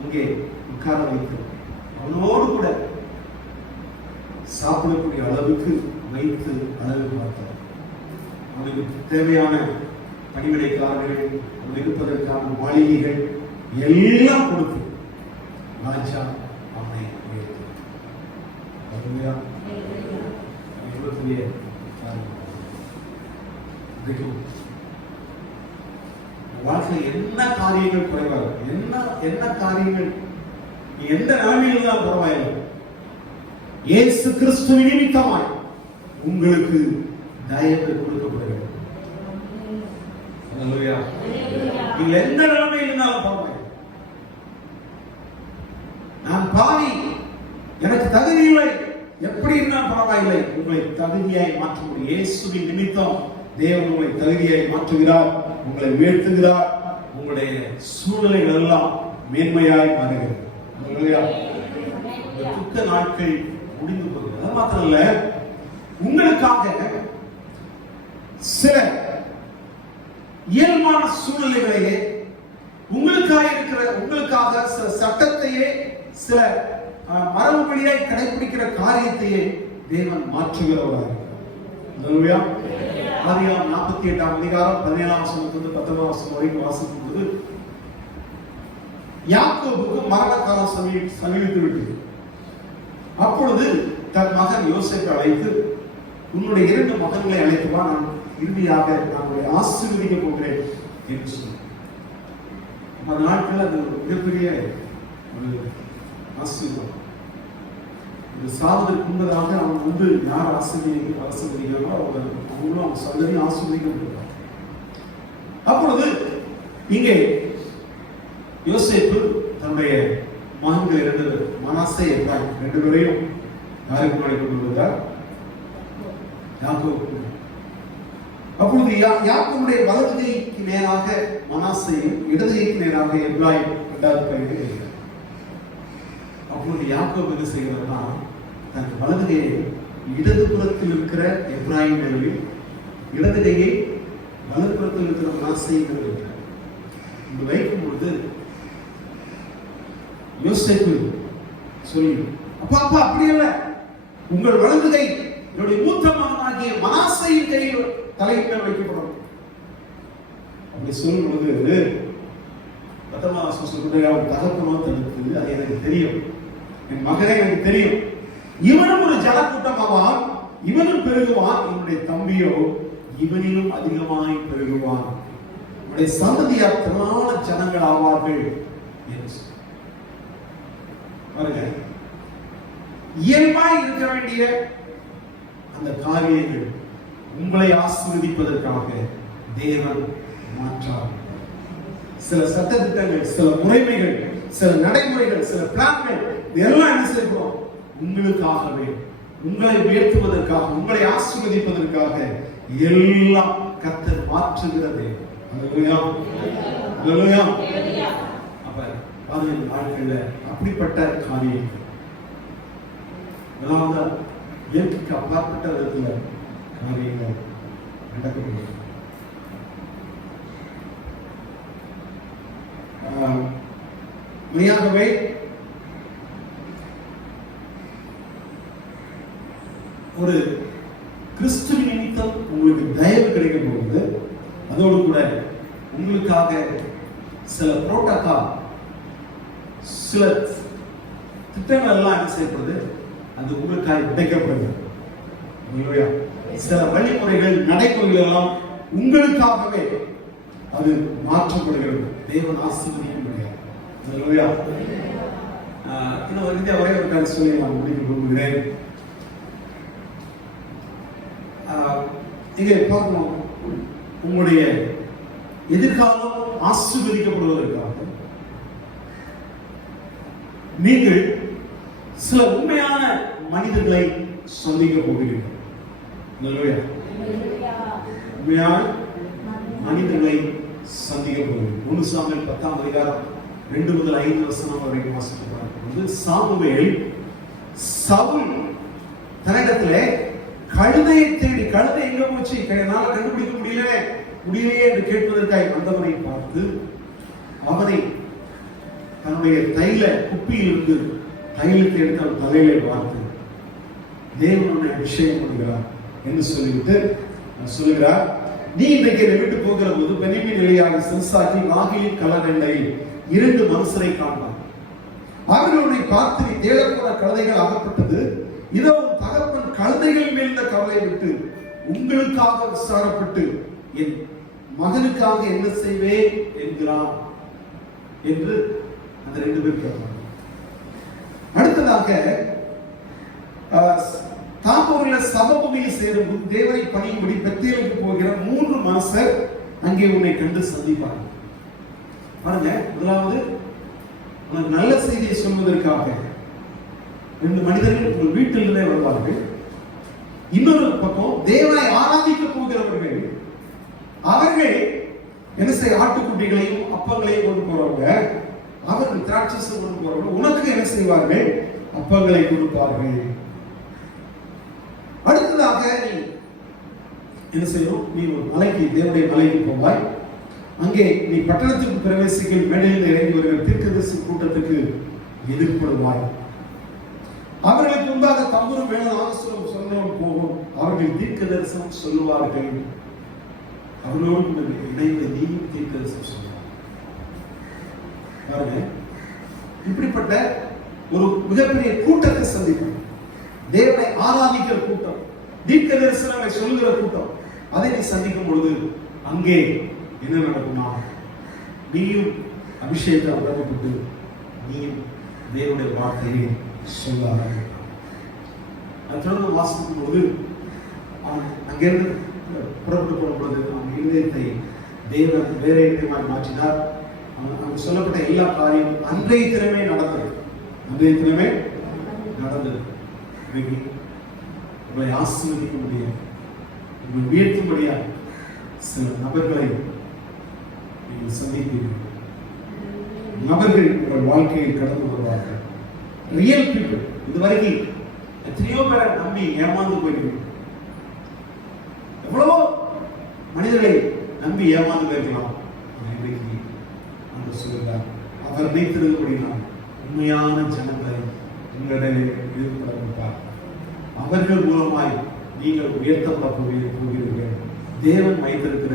அங்கே உட்கார வைத்து அவனோடு கூட சாப்பிடக்கூடிய அளவுக்கு வைத்து அளவு பார்த்தார். அவனுக்கு தேவையான பணிவிடைக்காரர்கள், அவன் இருப்பதற்கான மாளிகைகள் எல்லாம் கொடுத்து ராஜா அவனை வாழ்க்கையில் என்ன காரியங்கள் குறைவாக, என்ன காரியங்கள் எந்த நிலைமையில் தான் பரவாயில்லை, இயேசு கிறிஸ்துவின் நிமித்தமாய் உங்களுக்கு தயவு கொடுக்கப்படுகிறது. நீங்கள் எந்த நிலைமையில் இருந்தாலும் பரவாயில்லை. நான் பாவி, எனக்கு தகுதி இல்லை, எப்படி இருந்தால் பரவாயில்லை, உங்களை தகுதியாய் மாற்ற முடியும். இயேசுவின் நிமித்தம் தேவன் உங்களை தகுதியாய் மாற்றுகிறார், உங்களை உயர்த்துகிறார், உங்களுடைய சூழ்நிலைகள் எல்லாம் மேன்மையாய் மாறுகிறது. துக்க நாட்கள் முடிந்து போகிறது. அது மாத்திரம் இல்ல, உங்களுக்காக சில இயல்பான சூழ்நிலைகளையே, உங்களுக்காக சில சட்டத்தையே, சில மரபுபடியாய் கடைபிடிக்கிற காரியத்தையே தேவன் மாற்றுகிறவராக. ஆதியாகமம் 48ஆம் அதிகாரம் 17ஆம் வசனத்திலிருந்து 19ஆம் வசனம் வரைக்கும் வாசிக்கும் போது, யாக்கோபுக்கு மரண காலம் சமீபித்து விட்டது. அப்பொழுது தன் மகன் யோசேப்பை அழைத்து, உன்னுடைய 2 மகன்களை அழைத்து வா, நான் இறுதியாக நான் உங்களை ஆசீர்வதிக்க போகிறேன் என்று சொன்னார். அந்த நாட்கள் அது மிகப்பெரிய ஒரு ஆசீர்வாதம். சாவதற்கு முன்பதாக அவன் யார் ஆசீர்வதிக்கிறாரோ அவங்களும் அவங்க சந்ததி ஆசீர்வதிக்கப்படுகிறார். அப்பொழுது இங்கே யோசேப்பு தன்னுடைய மகன்கள் 2 மனாசே எப்ராயிம் 2 பேரையும் யாருக்கு முன்னாடி கொண்டு வருகிறார்? யாக்கோபு. அப்பொழுது யாக்கோபுடைய வலது கைக்கு நேராக மனாசேயும், இடது கைக்கு நேராக எப்ராயிம் 2வது பையனை இருக்கிறார். அப்பொழுது யாக்கோபு என்ன செய்கிறார்னா, தன் வலது கையை இடது புறத்தில் இருக்கிற எப்ராயிம் மேலையும், இடது கையை வலது புறத்தில் இருக்கிற மனாசே இருக்கிறார். இங்கு வைக்கும் பொழுது யோசேப்பு சொல்லி, அப்பா அப்படி அல்ல, உங்கள் வலது கை என்னுடைய மூத்த மகனாகிய மனாசேயின் கையில் தலையின் மேல் வைக்கப்படும். அப்படி சொல்லும் பொழுது 10ஆம் வசனம் சொல்லுடைய அவர் தகப்பனோ தடுத்து, அது எனக்கு தெரியும், என் மகனே எனக்கு தெரியும், இவனும் ஒரு ஜனக்கூட்டமாவான், இவனும் பெருகுவான், இவனுடைய தம்பியோ இவனிலும் அதிகமாய் பெருகுவான், உடைய சந்ததியார் திரளான ஜனங்கள் ஆவார்கள் என்று பாருங்க. இயல்பாய் இருக்க வேண்டிய அந்த காரியங்கள் உங்களை ஆசீர்வதிப்பதற்காக தேவன் மாற்றார். சில சட்டத்திட்டங்கள், சில முறைமைகள், சில நடைமுறைகள், சில பிளான்கள் எல்லாம் என்ன செய்கிறோம்? உங்களுக்காகவே, உங்களை உயர்த்துவதற்காக, உங்களை ஆசீர்வதிப்பதற்காக எல்லாம் கர்த்தர் மாற்றுகிறது. அப்ப பதினேழு நாட்கள்ல அப்படிப்பட்ட காரியங்கள் இயற்கைக்கு அப்பாற்பட்ட விதத்துல காரியங்கள் நடக்கப்படுகிறது. மெய்யாகவே ஒரு கிறிஸ்துவின் நிமித்தம் உங்களுக்கு தயவு கிடைக்கும் போது, அதோடு கூட உங்களுக்காக சில புரோட்டோகால், சில திட்டங்கள் எல்லாம் என்ன செய்யப்படுது, அது உங்களுக்காக உடைக்கப்படுது. சில வழிமுறைகள், நடைமுறைகள் எல்லாம் உங்களுக்காகவே அது மாற்றப்படுகிறது. தேவன் ஆசீர்வதிக்க முடியாது. இன்னும் ஒரே ஒரு கருத்து சொல்லி நான் முடிக்க விரும்புகிறேன். இங்கே பார்க்கணும், உங்களுடைய எதிர்காலம் ஆசீர்வதிக்கப்படுவதற்காக நீங்கள் சில உண்மையான மனிதர்களை சந்திக்க போகிறீர்கள். உண்மையான மனிதர்களை சந்திக்க போகிறீர்கள். 1 சாமுவேல் 10ஆம் அதிகாரம் 2 முதல் 5 வசனம் வரைக்கும் வாசிக்கிறார். சாமுவேல் சவுல் தன்னிடத்திலே கழுதையை தேடி, கழுதை எங்க போச்சு, என்னால கண்டுபிடிக்க முடியலையே என்று கேட்பதற்காக வந்தவனை பார்த்து அவனை தன்னுடைய தைல குப்பியில் இருந்து தைலத்தை எடுத்து அவன் தலையிலே பார்த்து தேவனுடைய அபிஷேகம் பண்ணுகிறார் என்று சொல்லிவிட்டு சொல்லுகிறார், நீ இன்றைக்கு என்னை விட்டு போகிற போது பெனிமின் நிலையாக சிறுசாக்கி நாகிலின் கலநெண்டையில் 2 மனுஷரை காண்பார். அவர்கள் உன்னை பார்த்து நீ தேடப்போன கழுதைகள் அகப்பட்டது, இதோ உன் தகப்பன் கழுதைகள் மேலிருந்த கவலை விட்டு உங்களுக்காக விசாரப்பட்டு என் மகனுக்காக என்ன செய்வேன் என்கிறான் என்று அந்த 2 பேர் கேட்பாங்க. அடுத்ததாக தாபோரில் சபபூமியில் சேரும் தேவனை பணியும்படி பெத்தேலுக்கு போகிற 3 மனுஷர் அங்கே உன்னை கண்டு சந்திப்பார்கள். பாருங்க, முதலாவது உனக்கு நல்ல செய்தியை சொல்வதற்காக 2 மனிதர்கள் உங்கள் வீட்டிலிருந்தே வருவார்கள். இன்னொரு பக்கம் தேவனை ஆராதிக்க போகிறவர்கள், அவர்கள் என்ன செய்ய ஆட்டுக்குட்டிகளையும் அப்பங்களையும் கொண்டு போறவங்க, அவர்கள் திராட்சை கொண்டு போறவங்க உனக்கு என்ன செய்வார்கள், அப்பங்களை கொடுப்பார்கள். அடுத்ததாக நீ என்ன செய்யணும், நீ ஒரு மலைக்கு, தேவனுடைய மலைக்கு போவாய். அங்கே நீ பட்டணத்துக்கு பிரவேசிக்க மேடையில் இறங்கி வருகிற தீர்க்கதரிசி கூட்டத்துக்கு எதிர்ப்படுவாய். அவர்களுக்கு முன்பாக தம்புரும் மேலும் ஆலோசனை சொன்னவன் போகும், அவர்கள் தீர்க்க தரிசனம் சொல்லுவார்கள். அவர்களோடு இணைந்து நீயும் தீர்க்க தரிசனம் சொல்லுவார். பாருங்க, இப்படிப்பட்ட ஒரு மிகப்பெரிய கூட்டத்தை சந்திப்போம். தேவனை ஆராதிக்கிற கூட்டம், தீர்க்க தரிசனங்களை சொல்லுகிற கூட்டம், அதை நீ சந்திக்கும் பொழுது அங்கே என்ன நடக்குமா, நீயும் அபிஷேகத்தை உடன்பட்டு நீயும் தேவனுடைய வார்த்தையை சொல்ல ஆரம்பிப்பான். அது தொடர்ந்து வாசிக்கும் பொழுது அவன் அங்கிருந்து புறப்பட்டு போன பொழுது அவன் இதயத்தை தேவன் வேற இடமாக மாற்றினார். அவன் சொல்லப்பட்ட எல்லா காரியம் அன்றைய தினமே நடந்தது. உங்களை ஆசீர்வதிக்க முடியும், உங்களை உயர்த்தும்படியா சில நபர்களை நீங்கள் சந்திப்பீர்கள். நபர்கள் உங்கள் வாழ்க்கையில் கடந்து வருவார்கள். Real people. இதுவரைக்கும் எத்தனையோ பேரை நம்பி ஏமாந்து போயிருக்கீங்க. எவ்வளவோ மனிதர்களை நம்பி ஏமாந்து போயிருக்கலாம். இன்றைக்கு அந்த சொல்லுகிறார், அவர் வைத்திருக்கக்கூடியலாம் உண்மையான ஜனங்களை உங்களிடையே ஈடுபட வைப்பார். அவர்கள் மூலமாய் நீங்கள் உயர்த்தப்பட போகிறீர்கள். தேவன் வைத்திருக்கிற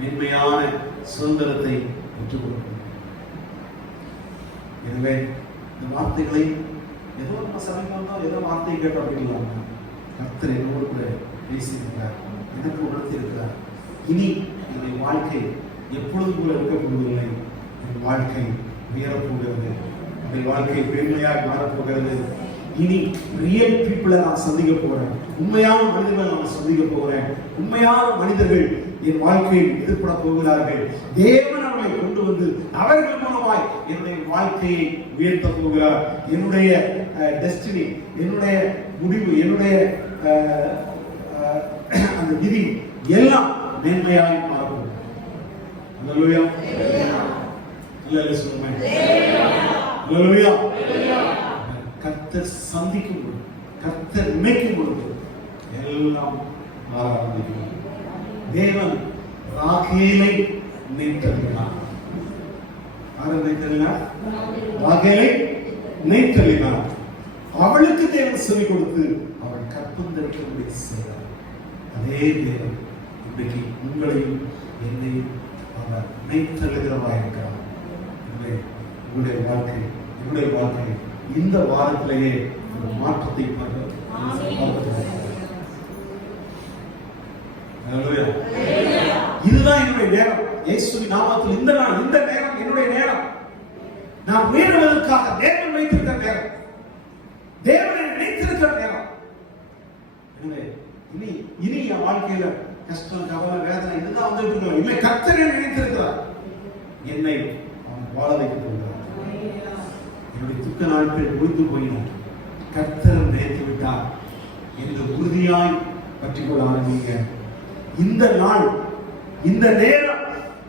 மென்மையான சுதந்திரத்தை பெற்றுக் கொடுக்கும். எனவே இந்த வார்த்தைகளை ஏதோ நம்ம சமீபம் ஏதோ வார்த்தை கேட்டோம் அப்படின்னா, கர்த்தர் என்னோடு கூட பேசியிருக்கிறார், எனக்கு உணர்த்தி இருக்கிறார். இனி என்னுடைய வாழ்க்கை எப்பொழுது கூட இருக்க போவதில்லை. என் வாழ்க்கை உயரப்போகிறது, என்னுடைய வாழ்க்கை பெருமையாக மாறப்போகிறது. இனி ரியல் பீப்புளை நான் சந்திக்க போறேன், உண்மையான மனிதர்களை நான் சந்திக்க போகிறேன். உண்மையான மனிதர்கள் என் வாழ்க்கையில் எதிர்பட போகிறார்கள். தேவன் அவர்களை கொண்டு வந்து அவர்கள் மூலமாய் என்னுடைய வாழ்க்கையை உயர்த்த போகிறார். என்னுடைய டெஸ்டினி, என்னுடைய முடிவு, என்னுடைய அந்த விதி எல்லாம் மேன்மையாய் மாறும். அல்லேலூயா, அல்லேலூயா சொல்லுங்க. அல்லேலூயா. கர்த்தர் சந்திக்கும் பொழுது, கர்த்தர் நினைக்கும் பொழுது எல்லாம் ஆரம்பிக்கும். தேவன் ராகேலை நினைத்தறினார். ராகேலை நினைத்தறினார். அவளுக்கு தேவன் செவி கொடுத்து அவள் கற்பந்தரிக்கும்படி செய்தார். அதே தேவன் இன்றைக்கு உங்களையும் என்னையும் அவர் நினைத்தழுகிறவராக இருக்கிறார். உங்களுடைய வாழ்க்கை, என்னுடைய வாழ்க்கை இந்த வாரத்திலேயே ஒரு மாற்றத்தை இதுதான் என்னுடைய நேரம். இயேசுவின் நாமத்தில் இந்த நேரம் என்னுடைய நேரம். நான் உயர்வதற்காக தேவன் வைத்திருக்கிற நேரம், தேவனை நினைத்திருக்கிற நேரம். எனவே இனி என் வாழ்க்கையில கஷ்டம், கவலை, வேதனை இதுதான் வந்துட்டு இருக்கிறோம். இல்லை, கர்த்தரை நினைத்திருக்கிறார். என்னை அவன் வாழ வைத்துக் கொள்கிறார். என்னுடைய துக்க நாட்கள் முடிந்து போயின, கர்த்தரை நினைத்து விட்டார் என்று உறுதியாய் பற்றிக் கொள்ள ஆரம்பிங்க. இந்த நாள், இந்த நேரம்,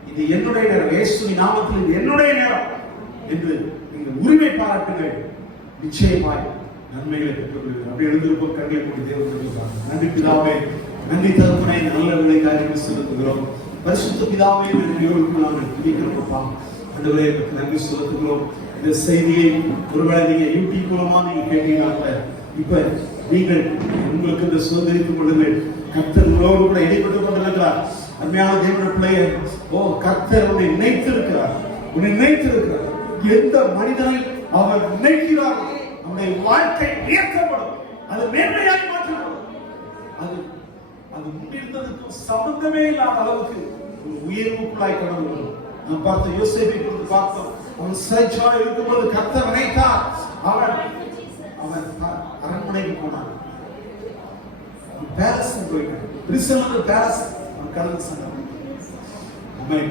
இது என்னுடைய நேரம், இயேசுவின் நாமத்தில் இது என்னுடைய நேரம் என்று நீங்கள் உரிமை பாராட்டுங்கள். நிச்சயமாய் நன்மைகளை பெற்றுக்கொள்வீர்கள். அப்படி எழுந்திருப்போம். கண்களை மூடி தேவனுக்கு நன்றி பிதாவே, நன்றி தகப்பனே, நல்ல விளைக்காக செலுத்துகிறோம். பரிசுத்த பிதாவே, நாங்கள் துதிக்கிறோம்ப்பா. ஆண்டவரே, நன்றி செலுத்துகிறோம். இந்த செய்தியை ஒருவேளை நீங்க யூடியூப் மூலமா நீங்க கேட்டீங்கன்னா, இப்ப நீங்கள் உங்களுக்கு இந்த சுதந்திரித்துக் கொள்ளுங்கள். கர்த்தர் உங்களோடு கூட இடைப்பட்டுக் கொண்டிருக்கிறார். அருமையான தேவனுடைய பிள்ளையை, கர்த்தர் உன்னை நினைத்திருக்கிறார், உன்னை நினைத்திருக்கிறார். எந்த மனிதனை அவர் நினைக்கிறார், அவனுடைய வாழ்க்கை உயர்த்தப்படும், அது மேன்மையாய் மாற்றப்படும். அது முன்னிருந்ததுக்கும் சம்பந்தமே இல்லாத அளவுக்கு ஒரு உயர்வுக்குள்ளாய் கடந்து வரும். நாம் பார்த்த யோசேப்பை குறித்து பார்த்தோம். அவன் சிறைச்சாலையில் இருக்கும்போது கர்த்தர் நினைத்தார். அவன் அரண்மனைக்கு போனான், பேலஸ் போயிட்டான். பிரிசன் பேலஸ் அவன் கடந்து சென்றான். உண்மை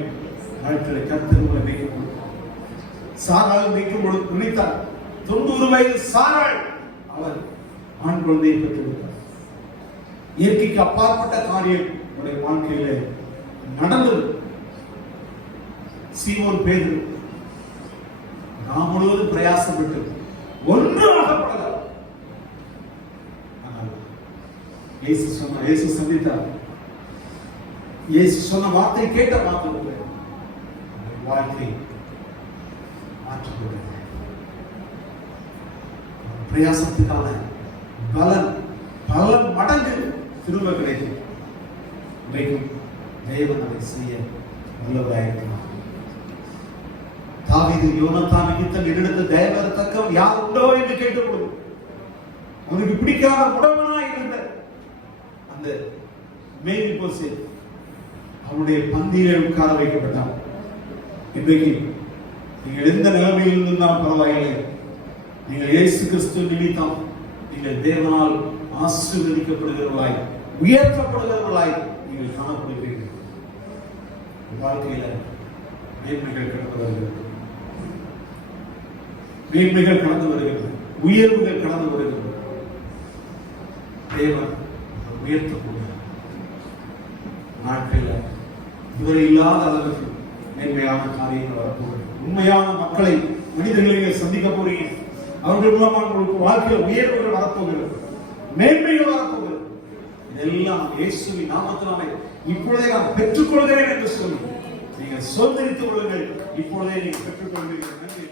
வாழ்க்கையை கர்த்தர் உங்களை வைக்கும். சாராள் வைக்கும் பொழுது நினைத்தார். 90 வயது சாராள் அவர் ஆண் குழந்தையை பெற்றுவிட்டார். இயற்கைக்கு அப்பாற்பட்ட காரியம் உடைய வாழ்க்கையில நடந்தது. சீமோன் பேதுரு நாம் முழுவதும் பிரயாசப்பட்டு ஒன்று ஆகப்படல. இயேசு சந்தித்தார். இயேசு சொன்ன வார்த்தை கேட்ட மாத்திரமே வாழ்க்கை மாற்றப்பட்டது. பிரயாசத்துக்கான பலன் மடங்கு திரும்ப கிடைக்கும். இன்றைக்கும் தேவன் அதை செய்ய வல்லவராயிருக்கிறார். தாவீது யோனத்தான் நிமித்தம் என்னிடத்தில் தயவரத்தக்கவன் யார் உண்டோ என்று கேட்டபோது அவனுக்கு பிடிக்காத உடம்பனாய் இருந்த அந்த மேய்ப்போசேத் அவனுடைய பந்தியிலே உட்கார வைக்கப்பட்டான். இன்றைக்கு நீங்கள் எந்த நிலைமையில் இருந்தாலும் பரவாயில்லை, நீங்கள் இயேசு கிறிஸ்து நிமித்தம் நீங்கள் தேவனால் ஆசீர்வதிக்கப்படுகிறவர்களாய், உயர்த்தப்படுகிறவர்களாய் நீங்கள் காணப்படுகிறீர்கள். வாழ்க்கையில மேன்மைகள் கடந்து வருகிறது, மேன்மைகள் கடந்து வருகிறது, உயர்வுகள் கடந்து வருகிறது. தேவன் உயர்த்தக்கூடிய நாட்களில் இதுவரை இல்லாத அளவுக்கு மேன்மையான காரியங்கள் வரப்போகிறது. உண்மையான மக்களை, மனிதர்களை நீங்கள் சந்திக்க போறீங்க. அவர்கள் மூலமாக உங்களுக்கு வாழ்க்கையில் உயர்வுகள் வரப்போகிறது, மேன்மைகள் வரப்போகிறது. இதெல்லாம் இயேசுவின் நாமத்தினாலே இப்பொழுதே நான் பெற்றுக்கொள்கிறேன் என்று சொல்லி நீங்கள் சுதந்திரித்துக் கொள்ளுங்கள். இப்பொழுதே நீங்கள் பெற்றுக்கொள்கிறீர்கள். நன்றி.